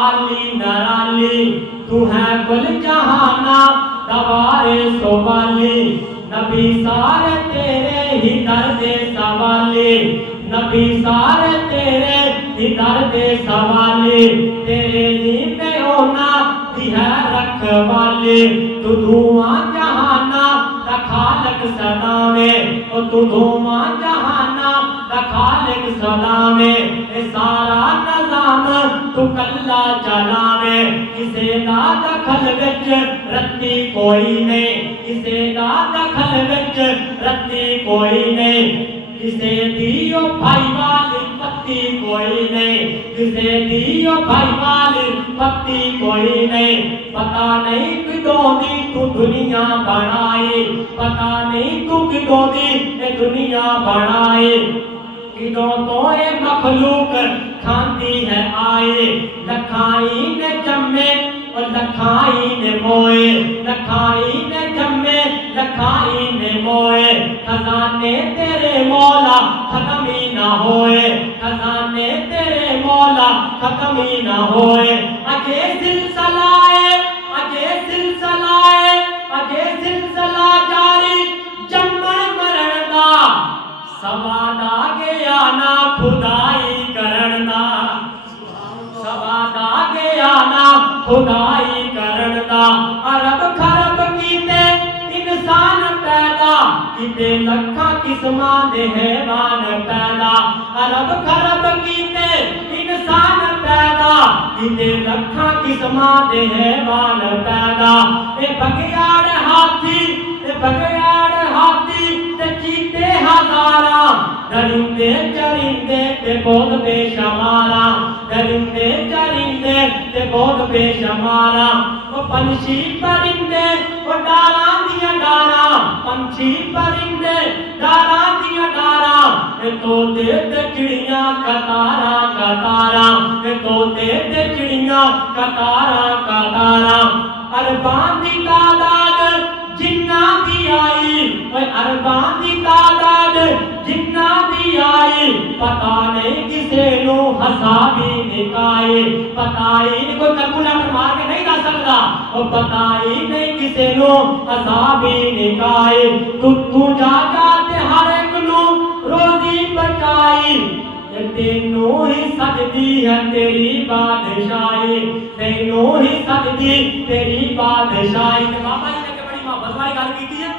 عالی نرالی، تو ہے کل جہانا دوارے سوالی، نبی سارے تیرے ہی درد سوالی، نبی سارے تیرے ہی درد سوالی، تیرے دین پہ ہونا دی ہے رکھوالی، تو دھواں جہانا دا خالق سداوے، او تو دھواں جہانا دا خالق سداوے، اے سارا نظام تو کلا چلاوے، کسے دا دخل وچ رتی کوئی نہیں، کسے دا دخل وچ رتی کوئی نہیں، کسے دیو بھائی والی پتی کوئی نہیں، کسے دیو بھائی والی پتی کوئی نہیں، پتہ نہیں کدوں دی تو دنیا بنائی، پتہ نہیں تو کدوں دی اے دنیا بنائی، کدوں تو اے مخلوق کھاندی ہے آئے، لکھائی نے جمے اور لکھائی نے موئے، لکھائی نے جمے لکھائی نے موئے، خزانے تیرے مولا ختم ہی نہ ہوئے، خزانے تیرے مولا ختم ہی نہ ہوئے، اجے سلسلہ ہے، اجے سلسلہ ہے، اجے سلسلہ جاری جمن مرن دا، سواد آ گیا نا خدائی کرن دا، سواد آ گیا نا خدائی کرن دا، عرب خرب کیتے انسان پیدا کیتے لکھاں قسماں دے حیوان پیدا، عرب خرب کیتے انسان پیدا کیتے لکھاں قسماں دے حیوان پیدا، اے بگیاڑ ہاتھی، اے بگیاڑ ہاتھی تے چیتے ہزاراں، درندے چرندے تے بہت بے شماراں، درندے چرندے تے بہت بے شماراں، وہ پنچھی پرندے وہ ڈاراں دیاں ڈاراں، پنچھی پرندے ڈاراں دیاں ڈاراں، اے طوطے تے چڑیاں قطاراں قطاراں، اے طوطے تے چڑیاں قطاراں قطاراں، ارباں دی تعداد جنہ دی آئی، اے ارباں دی تعداد جنہ دی آئی، پتہ نہیں کسے نو حسابی نکائی، پتہ ہی نہیں کوئی کیلکولیٹر مار کے نہیں دس سکتا، اور پتہ ہی نہیں کسے نو حسابی نکائی، تو جا جاتے ہر ایک نو روزی بچائی، تینوں ہی سجدی ہے تیری بادشاہی، تینوں ہی سجدی تیری بادشاہی۔ بابا جی نے بڑی محبت والی گل کیتی ہے،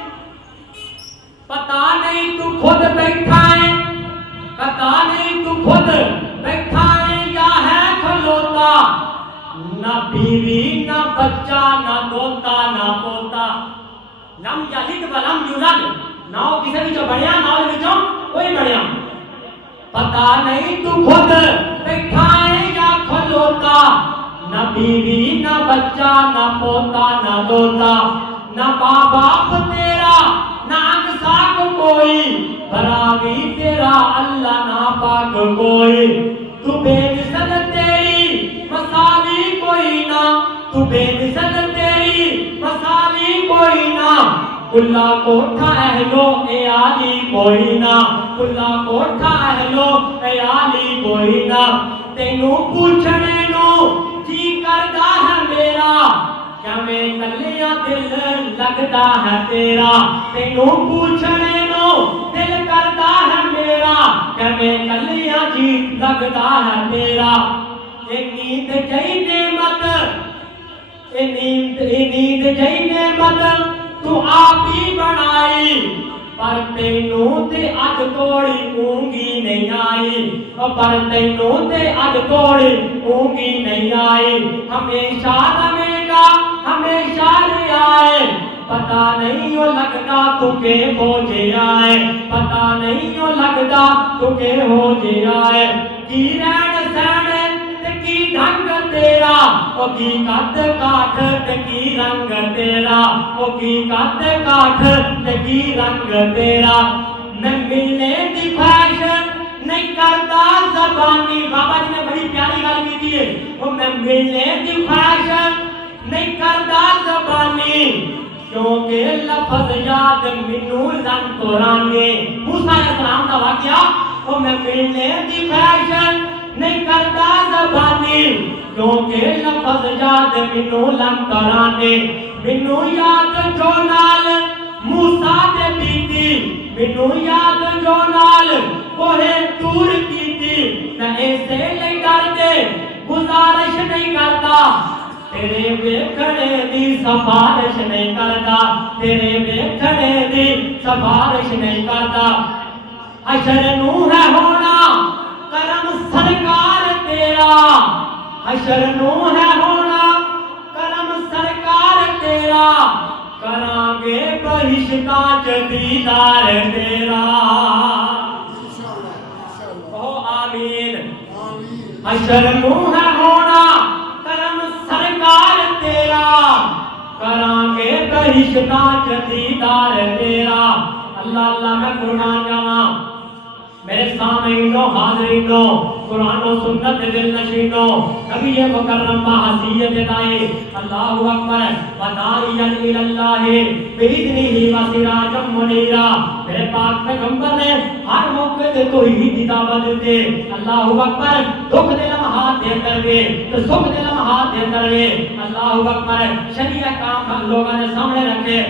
پتہ نہیں تو خود بیٹھا ہے، پتہ نہیں تو خود بیٹھا ہے یا ہے کھلوتا، لم یلد ولم یولد، نہ وہ کسی وچوں بنیا نہ وہ وچوں کوئی بنیا. پتا نہیں تو خود بیٹھا ہے یا کھلوتا، نہ بیوی نہ بچہ نہ پوتا نہ دوتا، نہ ماں باپ تیرا نہ انساک کوئی، براوی تیرا اللہ نہ پاک کوئی. تو بے مثل تیری مثالی کوئی نہ، تو بے مثل تیری مثالی کوئی نہ، کلا کوٹھا اہلو اے عالی کوئی نہ، کلا کوٹھا اہلو اے عالی کوئی نہ. تینوں پوچھنے نو جی کردا ہے میرا، کیا میں کلیاں دل لگدا ہے تیرا. تینوں پوچھنے نو دل کردا ہے میرا، کیا میں کلیاں جی لگدا ہے تیرا. اے نیند جئی نعمت، اے نیند جئی نعمت تو آپ ہی بنائی، پر تینوں تے اج توڑی اونگی نہیں آئی، پر تینوں تے اج توڑی اونگی نہیں آئی. ہمیشہ رہے گا ہمیشہ رہائے، پتہ نہیں وہ لگتا تو کہ ہو جے آئے، پتہ نہیں وہ لگتا تو کہ ہو جے آئے. کی رہن سہن تے کی ڈھنگ تیرا، او کی قد کاٹھ تے کی رنگ تیرا، او کی قد کاٹھ تے کی رنگ تیرا. میں ملنے دی خواہش نہیں کردا زبانی، بابا جی نے بڑی پیاری گل کی ہے، وہ میں ملنے دی خواہش نہیں کردا زبانی، کیونکہ لفظ یاد مینوں لن قرانے. موسیٰ علیہ السلام دا واقعہ، وہ میں ملنے دی خواہش نہیں کردا زبانی، کیونکہ لفظ یاد مینوں لن قرانے. مینوں یاد جو نال موسیٰ دے بیتی، مینوں یاد جو نال کوہ دور کیتی، میں ایسے لئی ڈر دے گزارش نہیں کرتا، تیرے ویکھنے دی سفارش نہیں کرتا، تیرے ویکھنے دی سفارش نہیں کرتا. حشر نو ہے ہونا کرم سرکار تیرا، حشر نو ہے ہونا کرم سرکار تیرا، کران گے بہشتاں چ دیدار تیرا. کہو آمین. حشر نو ہے ہونا کرم سرکار تیرا، کران گے بہشتاں چ دیدار تیرا. اللہ اللہ میں قربان جاواں میرے سامعینوں حاضرینوں قرآن و سنت دل نشینوں نبی مکرم بحیثیت دائے اللہ اکبر وداعیا الاللہ بإذنہ وسراجا منیرا. میرے پاک پیغمبر نے ہر موقع تے توحید دی دعوت دتے. اللہ اکبر. دکھ دے لمحات دے اندر وے تے سکھ دے لمحات دے اندر وے. اللہ اکبر. شریعت کام لوگاں نے سامنے رکھے.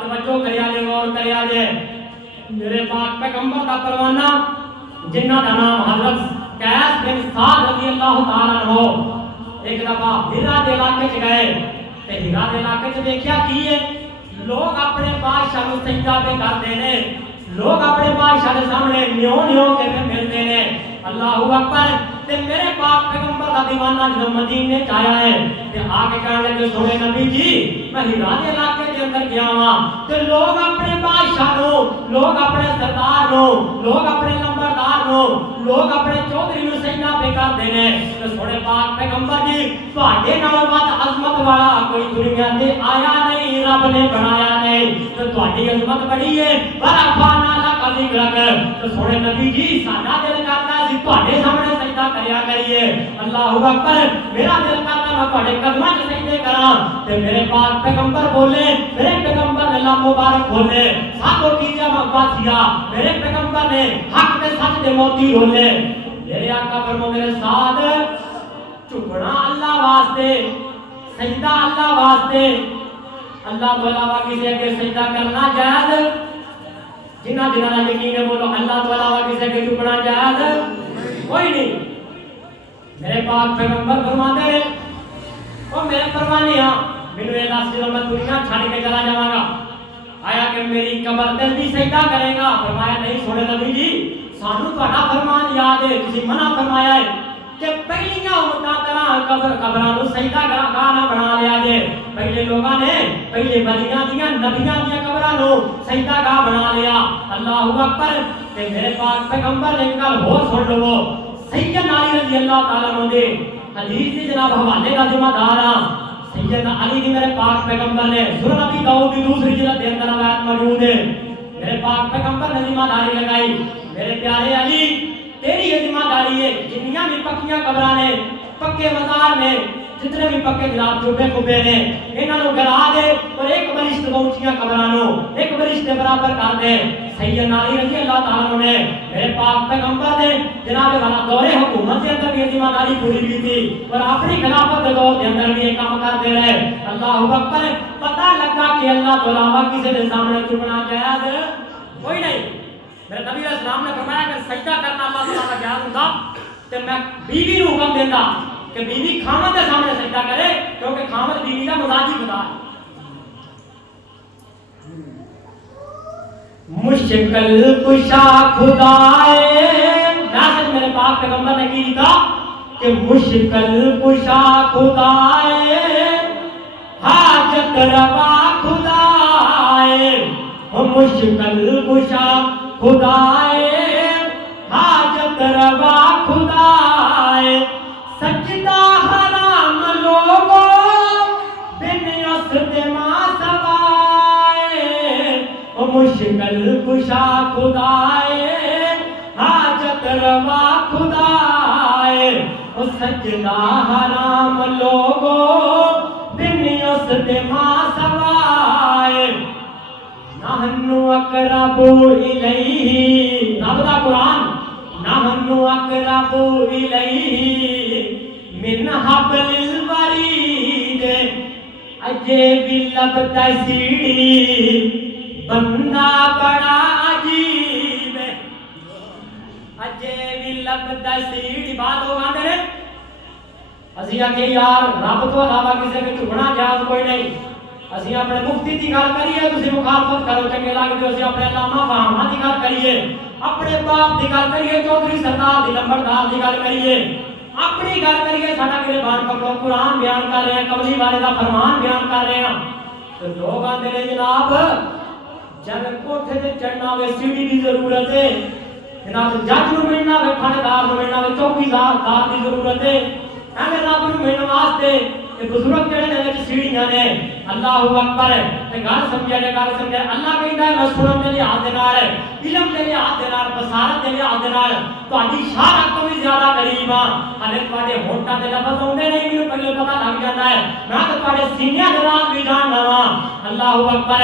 توجہ کریا جے غور کریا جے. میرے پاک پیغمبر دا پروانہ جنہ دا نام حضرت قیس بن سعد رضی اللہ تعالیٰ عنہ ایک دفعہ ہیرا دے علاقے چ گئے تے ہیرا دے علاقے چ دیکھیا کی ہے لوگ اپنے بادشاہ نو سجدہ پہ کرتے نے، لوگ اپنے بادشاہ دے سامنے نیو نیو کے ملتے نے. اللہ اکبر. تے میرے پاک پیغمبر دا دیوانہ جب مدینے چ آیا ہے تے آ کے کہنے لگے سونے نبی جی میں ہیرا دے علاقے دے اندر گیا ہاں تے لوگ اپنے بادشاہ نو، لوگ اپنے سردار نو، لوگ اپنے نمبردار نو، لوگ اپنے چودھری نو سجدہ پہ کرتے نے. تے سونے پاک پیغمبر جی تواڈے نال ود عظمت والا کوئی دنیا تے آیا نہیں، رب نے بنایا نہیں. تے تواڈی عظمت بڑی ہے برفانا لک ذکرک. تے سونے نبی جی ساڈا دل کردا ہے تواڈے سامنے سجدہ کریا کریے. اللہ اکبر. میرا دل کردا میں تواڈے قدماں 'چ سجدے کراں. تے میرے پاک پیغمبر بولے، میرے پیغمبر نے اللہ مبارک بولے ساتو کیجا مقباسیا. میرے پیغمبر نے حق تے سچ دے موتی بولے. میرے آقا فرماؤ میرے ساتھ جھکنا اللہ واسطے، سجدہ اللہ واسطے، اللہ تو علاوہ کسی کے سجدہ کرنا جائز؟ جنہ جنہ کا یقین ہے بولو اللہ تو علاوہ کسی کے جھکنا جائز کوئی نہیں. میرے پاک پیغمبر فرماتے ہیں او میرے فرمانے ہاں مینوں یہ دس جدوں میں دنیا چھڑ کے چلا جاواں گا آیا کہ میری قبر تے بھی سجدہ کرے گا؟ فرمایا نہیں سونے نبی جی سانو تہاڈا فرمان یاد ہے، تسی منع فرمایا ہے کہ پہلیاں امتاں طرح قبراں نو سجدہ گاہ نہ بنا لیا جے. پہلے لوگاں نے پہلے ولیاں دیاں نبیاں دیاں قبر جگہ نو سجدہ گاہ بنا لیا. اللہ اکبر. تے میرے پاک پیغمبر نے گل ہور سن لو. سیدنا علی رضی اللہ تعالی عنہ دے حدیث دی جناب حوالے کا ذمہ دار ہاں. سیدنا علی دی میرے پاک پیغمبر نے سنن ابی داؤد کی دوسری جلد دے اندر روایت موجود ہے. میرے پاک پیغمبر نے ذمہ داری لگائی. میرے پیارے علی تیری یہ ذمہ داری ہے جتنیاں بھی پکیاں قبراں نے پکے مزار نے جتنے بھی پکے جناب چوبے کبے نے انہاں نو گرا دے اور ایک بلشت اونچیاں قبراں نو ایک بلشت دے برابر کر دے. سیدنا علی رضی اللہ تعالی عنہ نے میرے پاک پیغمبر نے جناب والا دور حکومت کے اندر بھی ذمہ داری پوری کی تھی اور اپنی خلافت کے دور کے اندر بھی یہ کام کرتے رہے. اللہ اکبر. پتہ لگا کہ اللہ تو علاوہ کسی کے سامنے جھکنا جائز کوئی نہیں. میرے نبی علیہ السلام نے فرمایا کہ سجدہ کرنا اللہ تعالیٰ کا جائز ہوتا تو میں بیوی نو حکم دیتا کہ بیوی خامد کے سامنے سجدہ کرے کیونکہ خامد بیوی کا مزاجی خدا ہے. مشکل کشا خدائے میسج میرے پاک پیغمبر نے کی تھا کہ مشکل کشا خدائے حاجت روا خدائے. مشکل کشا خدائے حاجت روا خدائے. سجدہ حرام لوگوں بن اسد ما سوائے. مشکل کشا خدائے حاجت روا خدائے. سجدہ حرام لوگوں بن اسد ما سوائے. نحن اقرب الیہ رب دا قرآن نحن اقرب الیہ من حبل الورید. اجے بھی لبتا سیڑھی بندہ بڑا عجیب. اجے بھی لبتا سیڑھی بات ہو گاندے نے اسی آکھے یار رب تو علاوہ کسی کے جھکنا جائز کوئی نہیں. اسی اپنے مفتی کی گل کریے تسی مخالفت کرو چنگے لگدے. اسی اپنے علامہ فہامہ کی گل کریے اپنے باپ کی گل کریے چودھری سردار دی نمبردار کی گل کریے اپنی گل کریے ساڈا کدے بان پکڑو قرآن بیان کر رہے ہیں کملی والے دا فرمان بیان کر رہے ہیں تو لوگ آندے نے جناب جب کوٹھے تے چڑھنا ہوے سیڑھی دی ضرورت ہے جناب جج نو ملنا ہوے تھانے نو ملنا ہوے چوکیدار دی ضرورت ہے ایویں رب نو ملن واسطے بزرگ جڑے نے وچ سیڑھیاں نے. اللہ اکبر. تے گل سمجھے اللہ کہندا ہے میں سنن دے لحاظ دے نال علم دے لحاظ دے نال بصارت دے لحاظ دے نال تہاڈی شہادت تو بھی زیادہ قریب ہاں. ہلے تواڈے ہونٹاں دے لفظ ہوندے نہیں مینوں پہلے پتہ لگ جاندا ہے میں تے تواڈے سینیاں دے راز بھی جاندا ہاں. اللہ اکبر.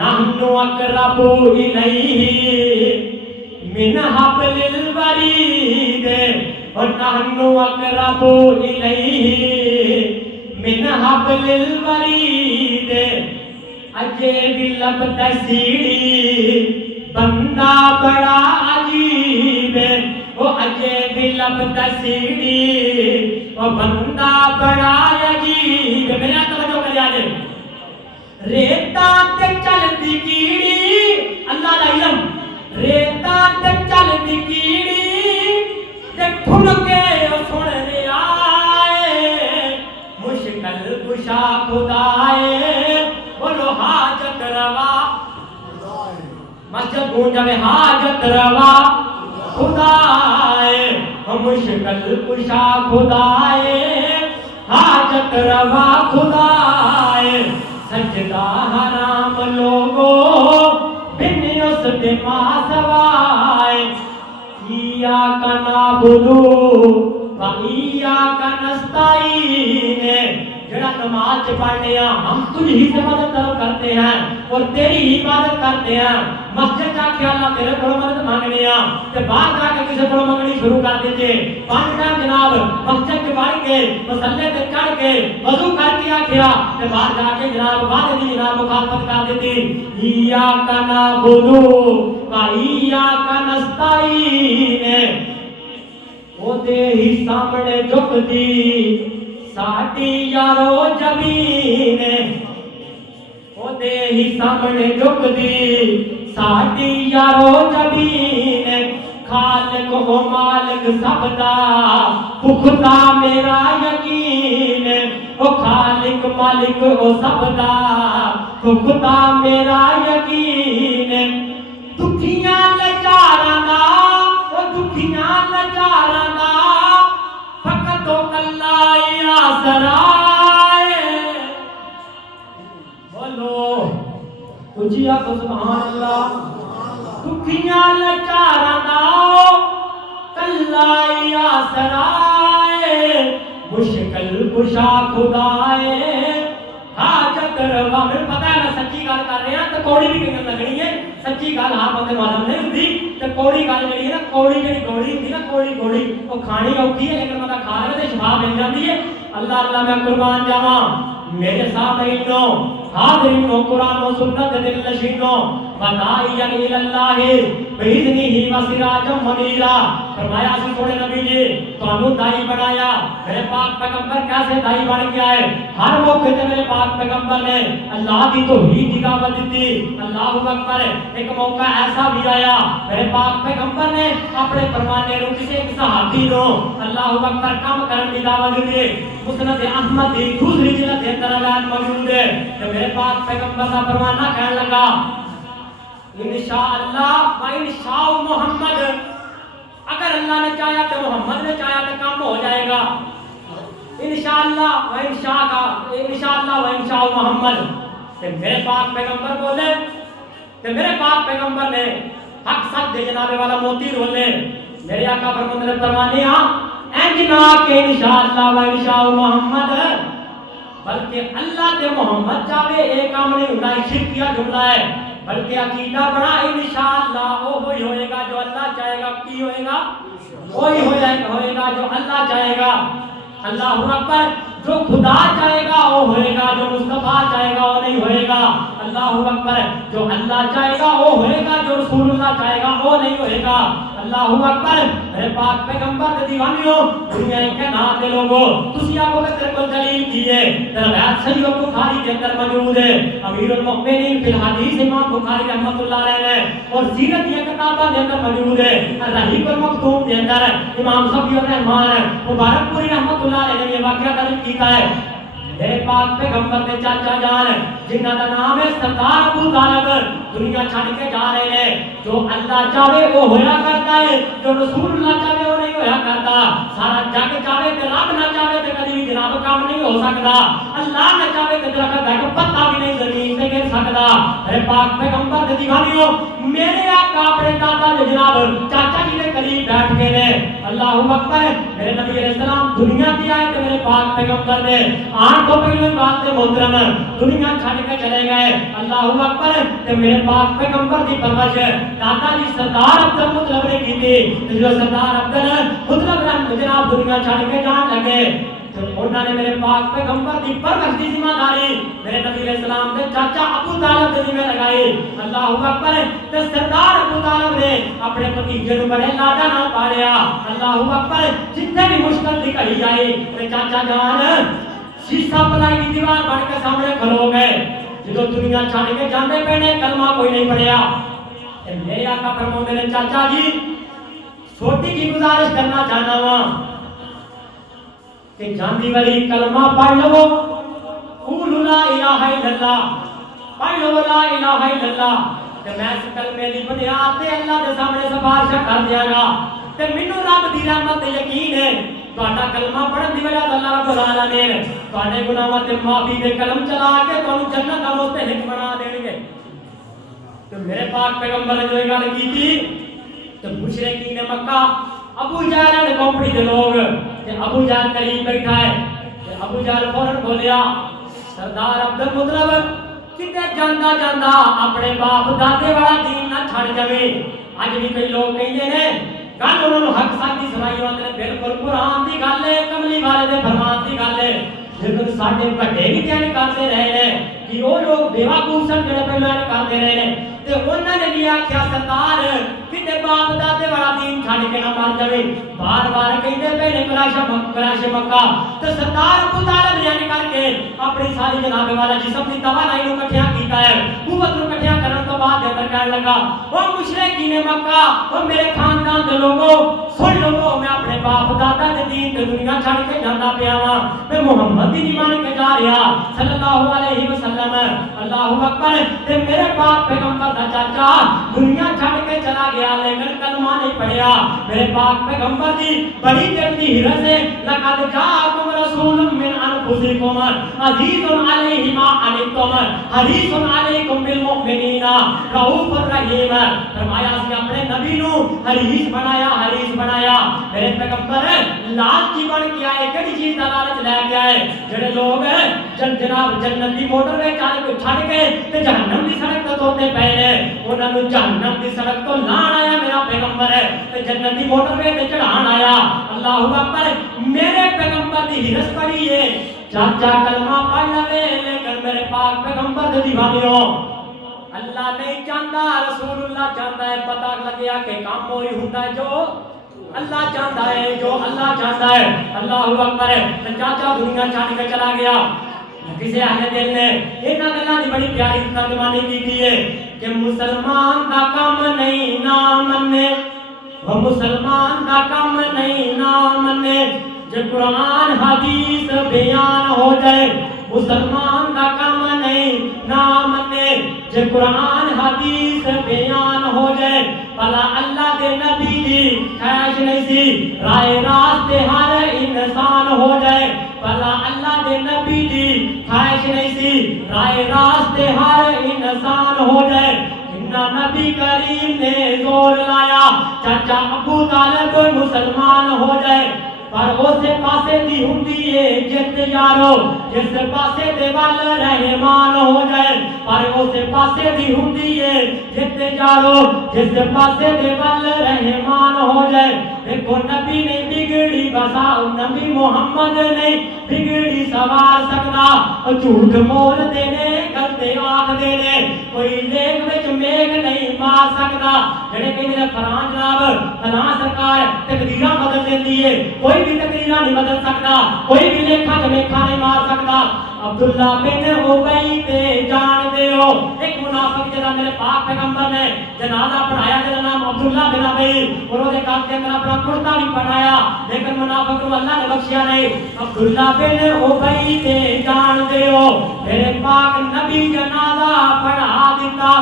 نحن اقرب الیہ من حبل الورید اور نحن اقرب الیہ من حبل الورید. اجے بھی لبتا سیڑھی بندہ بڑا عجیب. وہ اجے بھی لبتا سیڑھی وہ بندہ بڑا عجیب. میرا توجہ کریا جے ریتا تے چلدی کیڑی اللہ دا علم ریتا تے چلدی کیڑی تے کھل کے سن رہا کشا خدائے. بولو حاجت روا مسجد گونج جاوے حاجت روا خدائے. مشکل کشا خدائے حاجت روا خدائے. سجدہ حرام لوگوں بن اسد ما سوائے. ایاک نعبد و ایاک نستعین. جڑا نماز پڑھنے ہیں ہم تجھی سے مدد طلب کرتے ہیں اور تیری ہی عبادت کرتے ہیں. مسجد جا کے اللہ تیرے کو مدد مانگنے ہیں تے باہر جا کے کسی کو منگنی شروع کر دیتے. 5 ٹائم جناب مسجد کے پڑھ کے مصلے تے چڑھ کے وضو کر کے آکھیا تے باہر جا کے جناب بعد دی جناب مخالفت کر دیتی. ایاک نعبد و ایاک نستعین. او دے ہی سامنے جھک دی ساڈی یارو زمین. او دے ہی سامنے جھک دی ساڈی یارو زمین. خالق و مالک سب دا پختہ میرا یقین. او خالق مالک او سب دا تو خدا میرا یقین دکھیاں لچاراں دا او دکھیاں لچاراں دا فقط تو کلا آسرا بولو اونچی آکھو سبحان اللہ دکھیاں لچاراں دا کلا آسرا مشکل کشا خدائے حاجت روا میں پتہ ہے میں سچی گل کر رہا تو کوڑی بھی کہیں لگنی ہے سچی گل ہر بندے معلوم نہیں ہوتی تو کوڑی گل جڑی ہے نا کوڑی جڑی گوڑی ہوتی ہے نا کوڑی وہ کھانی اوکھی ہے لیکن بندہ کھا لے تو شفا مل جاتی ہے اللہ اللہ میں قربان جاواں میرے سامعینوں حاضرینوں قرآن و سنت دل نشینوں بدائیاً الاللہ بإذنہ و سراجا منیرا فرمایا اسی سونے نبی جی تانوں دائی بنایا میرے پاک پیغمبر کیسے دائی بن کے آئے ہر موقع تے میرے پاک پیغمبر نے اللہ کی توحید کی دعوت دی اللہ اکبر ایک موقع ایسا بھی آیا میرے پاک پیغمبر نے اپنے فرمانے نو کسی ایک صحابی نو اللہ اکبر کام کرن کی دعوت دی مسند احمد دی دوسری جلد کے اندر اعلان موجود ہے کہ میرے پاک پیغمبر کا فرمانا کہنے لگا انشاءاللہ و انشاء محمد اگر اللہ نے چاہا تو محمد نے چاہا تو کام ہو جائے گا انشاءاللہ و انشاء محمد کہ میرے پاک پیغمبر بولے کہ میرے پاک پیغمبر نے حق سچ دے جناب والا موتی رولے میرے آقا فرماتے ہیں فرمانے انجنا کہ انشاءاللہ و انشاء محمد بلکہ اللہ تے محمد چاہے ایک کام نہیں ہونا شرک کیا جملہ ہے بلکہ عقیدہ بڑا انشاءاللہ وہی ہوئے گا جو اللہ چاہے گا کی ہوئے گا وہی ہوئے گا جو اللہ چاہے گا اللہ اکبر جو خدا چاہے گا وہ ہوئے گا جو مصطفیٰ چاہے گا وہ نہیں ہوئے گا اللہ اکبر جو اللہ چاہے گا وہ ہوئے گا جو رسول اللہ چاہے گا وہ نہیں ہوئے گا اللہ اکبر میرے پاک پیغمبر دے دیوانیوں دنیا کے نام دے لوگوں تسی آگو کہ تیرے کو دلیل کیے روایت صحیح بخاری کے اندر موجود ہے امیر المؤمنین فی الحدیث امام بخاری رحمۃ اللہ علیہ نے اور سیرت کی کتابوں کے اندر موجود ہے الرحیق المختوم کے اندر امام صفی الرحمان مبارک پوری رحمۃ اللہ علیہ نے یہ واقعہ درج کیتا ہے میرے پاک پیغمبر دے چاچا جان جنہاں دا نام ہے سردار ابو طالب دنیا چھڈ کے جا رہے ہیں جو اللہ چاہے وہ ہویا کرتا ہے جو رسول اللہ چاہے وہ نہیں ہویا کرتا سارا جگ چاہے تے رب نہ چاہے تے کبھی بھی جناب کام نہیں ہو سکتا اللہ نہ چاہے تے درخت کا پتا بھی نہیں زمین تے گر سکتا میرے پاک پیغمبر دے دیوانیوں میرے آقا اپنے دادا دے جناب چاچا جی دے قریب بیٹھ کے نے اللہ اکبر میرے نبی علیہ السلام دنیا دی آئے تے میرے پاک پیغمبر نے آن تو پہلے بات محترم دنیا چھڈ کے چلے گئے اللہ اکبر تے میرے پاک پیغمبر دی پرورش دادا جی سردار عبد المطلب نے کی تھی جو سردار عبد المطلب جناب دنیا چھڈ کے جان لگے تو انہوں نے میرے پاک پیغمبر دی پرورش دی ذمہ داری میرے نبی علیہ السلام دے چاچا ابو طالب دے ذمہ لگائی اللہ اکبر تے سردار ابو طالب نے اپنے بھتیجے نوں بڑے لاڈا نال پالیا اللہ اکبر جتنے بھی مشکل دی گھڑی آئی تے چاچا جان شیشہ پلائی کی دیوار بن کے سامنے کھلو گئے جدو دنیا چھڈ کے جاندے پے نے کلمہ کوئی نہیں پڑھیا میرے آقا فرماتے نے چاچا جی چھوٹی کی گزارش کرنا چاہنا وا کہ جاندی والی کلمہ پڑھ لو قول لا الہ الا اللہ پڑھ لو لا الہ الا اللہ تے میں اس کلمے دی بنیاد تے اللہ دے سامنے سفارش کر دیاں گا تے مینوں رب دی رحمت تے یقین ہے تہاڈا کلمہ پڑھن دی وجہ تے اللہ رب العالمین تہاڈے گناہاں تے معافی دے کلم چلا کے تانوں جنت دا مستحق بنا دین گے تو میرے پاک پیغمبر نے جو یہ گل کی تھی تو مشرکین مکہ ابو جہل نے کمپنی دے لوگ تے ابو جہل قریب بیٹھا ہے تے ابو جہل فوراً بولیا سردار عبد المطلب کتے جاندا جاندا اپنے باپ دادے والا دین نہ چھڑ جاوے اج بھی کئی لوگ کہندے نے گل انہوں نے حق سچ دی سنائی ہوندے نے بالکل قرآن دی گل ہے کملی والے دے فرمان دی گل ہے لیکن ساڈے بڑے بھی تے کرتے رہے نے کہ وہ لوگ بیوقوف سن جڑے پہلے کرتے رہے نے تے انہاں نے بھی آکھیا سردار کتے باپ دادے والا دین چھڈ کے نہ مر جاوے بار بار کہندے پے نے کراش مکہ تے سردار ابو طالب نے کر کے اپنی ساری جناب والا جسم دی توانائی نو اکٹھا کیتا ہے قوت نو اکٹھا کرن تو بعد اندر کہن لگا او مشرکین مکہ اور میرے خاندان دے لوگوں سن لو میں اپنے باپ دادا دے دین تے دنیا چھڑ کے جاندا پیا وا میں محمد دی مان کے جا رہا صلی اللہ علیہ وسلم اللہ اکبر تے میرے پاک پیغمبر دا چاچا دنیا چھڑ کے چلا گیا لیکن کلمہ نہیں پڑھیا میرے پاک پیغمبر دی بڑی جلدی ہرس ہے لقد جاءکم رسول من انفسکم عزیز علیہ ما عنتم حریص علیکم بالمؤمنین رؤوف الرحیم فرمایا اسی اپنے نبی نو حریص بنایا میرے پیغمبر لالچی بن کے آئے کیڑی چیز دا لالچ لے کے آئے جڑے لوگ جناب جنت دی موٹر وچ چھڑ کے تے جہنم دی سڑک تے توتے پے نے انہاں نو جہنم دی سڑک تو لان آیا میرا پیغمبر ہے تے جنت دی موٹر وچ تے چڑھان آیا اللہ اکبر میرے پیغمبر دی ہرس پڑی ہے چاچا کلمہ پڑھ لے لیکن میرے پاک پیغمبر دی دیوانیوں اللہ نہیں چاہتا رسول اللہ چاہتا ہے پتہ لگیا کہ کام وہی ہوتا ہے جو اللہ چاہتا ہے جو اللہ چاہتا ہے اللہ اکبر ہے چاچا دنیا چھاڑ کے چلا گیا کسی اہل دل نے اینا گلاں دی بڑی پیاری ترجمانی کی ہے کہ مسلمان دا کام نہیں نہ مننے وہ مسلمان دا کام نہیں نہ مننے جب قرآن حدیث بیان ہو جائے مسلمان دا کام نہیں نہ مننے جب قرآن حدیث بیان ہو جائے بھلا اللہ دے نبی دی خواہش نہیں سی رائے راستے ہر انسان ہو جائے بھلا اللہ دے نبی دی خواہش نہیں سی رائے راستے ہر انسان ہو جائے نبی کریم نے زور لایا چاچا ابو طالب مسلمان ہو جائے پر اسے پاسے دی ہوندی ہے جت یارو جس پاسے دے وال رحمان ہو جائے پر اسے پاسے دی ہوندی ہے جت یارو جس پاسے دے وال رحمان ہو جائے دیکھو نبی نے بگڑی بسا نبی محمد نے بگڑی سوار سکتا جھوٹ مول دینے گلتے آنکھ دینے کوئی لیک وچ میگ نہیں مار سکتا جڑے کہیں نے فران جناب فلاں سرکار تقدیراں بدل دیندی ہے کوئی بھی تقدیراں نہیں بدل سکتا کوئی بھی لیکھا جمیکھا نہیں مار سکتا عبداللہ بن ابی تے جان دیو ایک منافق جڑا میرے پاک پیغمبر نے جنازہ پڑھایا جس کا نام عبداللہ بن ابی اور اس کے کام کے اندر اپنا کرتا بھی پڑھایا لیکن منافق کو اللہ نے بخشیا نہیں عبداللہ بن ابی تے جان دیو میرے پاک نبی جنازہ پڑھا دیتا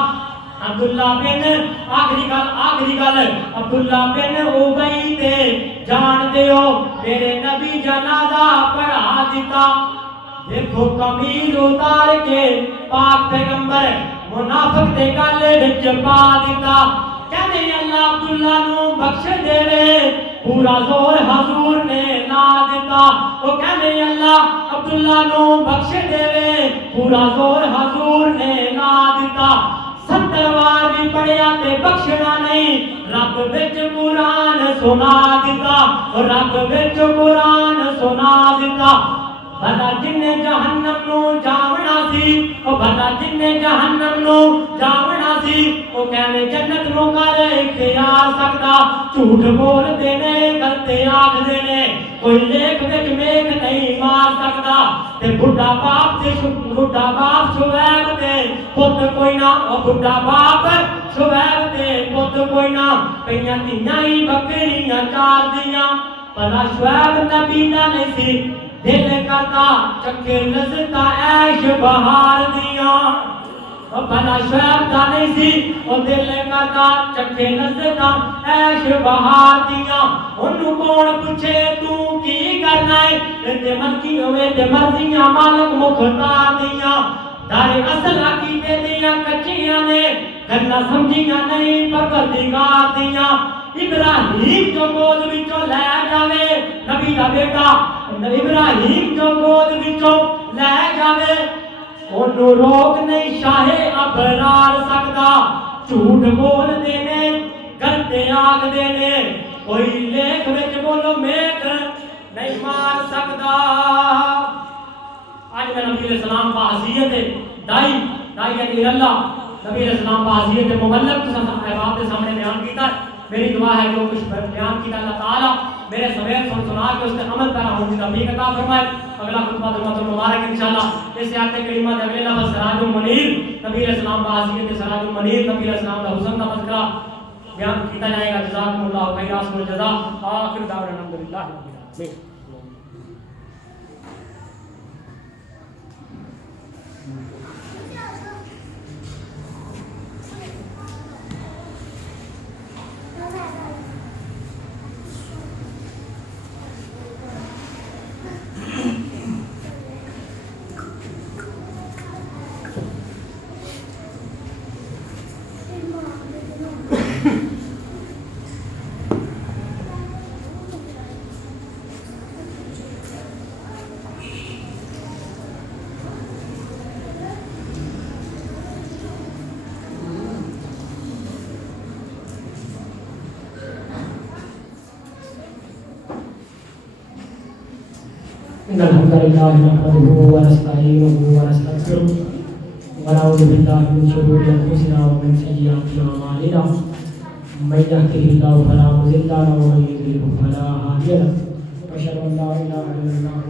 عبداللہ بن آخری گل عبداللہ بن ابی تے جان دیو میرے نبی جنازہ پڑھا دیتا دیکھو قمیض اتار کے پاک پیغمبر منافق دے گالے وچ پا دیتا کہنے اللہ عبداللہ نو بخش دے وے پورا زور حضور نے لا دیتا وہ کہنے اللہ عبداللہ نو بخش دے وے پورا زور حضور نے لا دیتا 70 بار بھی پڑھیا تے بخشنا نہیں رب وچ قرآن سنا دیتا رب وچ قرآن سنا دیتا بھلا جن نے جہنم نو جاونا سی او بھلا جن نے جہنم نو جاونا سی او کہنے جنت نو کر اختیار سکدا جھوٹ بول دینے گلتے آکھ دینے کوئی لیک وچ میک نہیں مار سکدا تے بڈھا باپ شعیب تے پت کوئی نہ او بڈھا باپ شعیب تے پت کوئی نہ کئیاں تیاں ہی بکریاں چار دیاں بھلا شعیب نبی دا نہیں سی دل کرتا چکے لذتا عیش بہار دیاں بھلا شعیب دا نہیں سی او دل کرتا چکے لذتا عیش بہار دیاں انہوں کون پوچھے تو کی کرنا ہے تے مرکی ہوئے تے مرضیاں مالک مختار دیاں دارے اصل عقیدے دیاں کچیاں نے گلا سمجھیاں نہیں پروردگار دیاں ابراہیم جو گود وچوں لے جاوے نبی دا بیٹا ابراہیم جو گود وچوں لے جاوے انہوں روک نہیں شاہ ابرار سکدا جھوٹ بول دینے گلتے آکھ دینے کوئی لیک وچ بولو میک نہیں مار سکدا آج میں نبی علیہ السلام با حیثیت دائی علی اللہ نبی علیہ السلام با حیثیت مبلغ احباب کے سامنے بیان کیتا ہے میری دعا ہے جو کچھ بیان کیا اللہ تعالیٰ میرے سویر سنا کے اس کے عمل پیرا ہونے کا توفیق عطا فرمائے اگلا خطبہ درود مبارک انشاءاللہ اس آیت کریمہ کے اگلے لفظ سراج المنیر نبی علیہ السلام با حیثیت سراج المنیر نبی علیہ السلام کا حسن کا تذکرہ بیان کیا جائے گا. جزاکم اللہ خیر احسن الجزاء. آخر دعوانا الحمدللہ رب العالمین. إن الحمد لله نحمده ونستعينه ونستغفره ونعوذ بالله من شرور أنفسنا ومن سيئات أعمالنا. من يهده الله فلا مضل له ومن يضلل فلا هادي له. أشهد أن لا إله إلا الله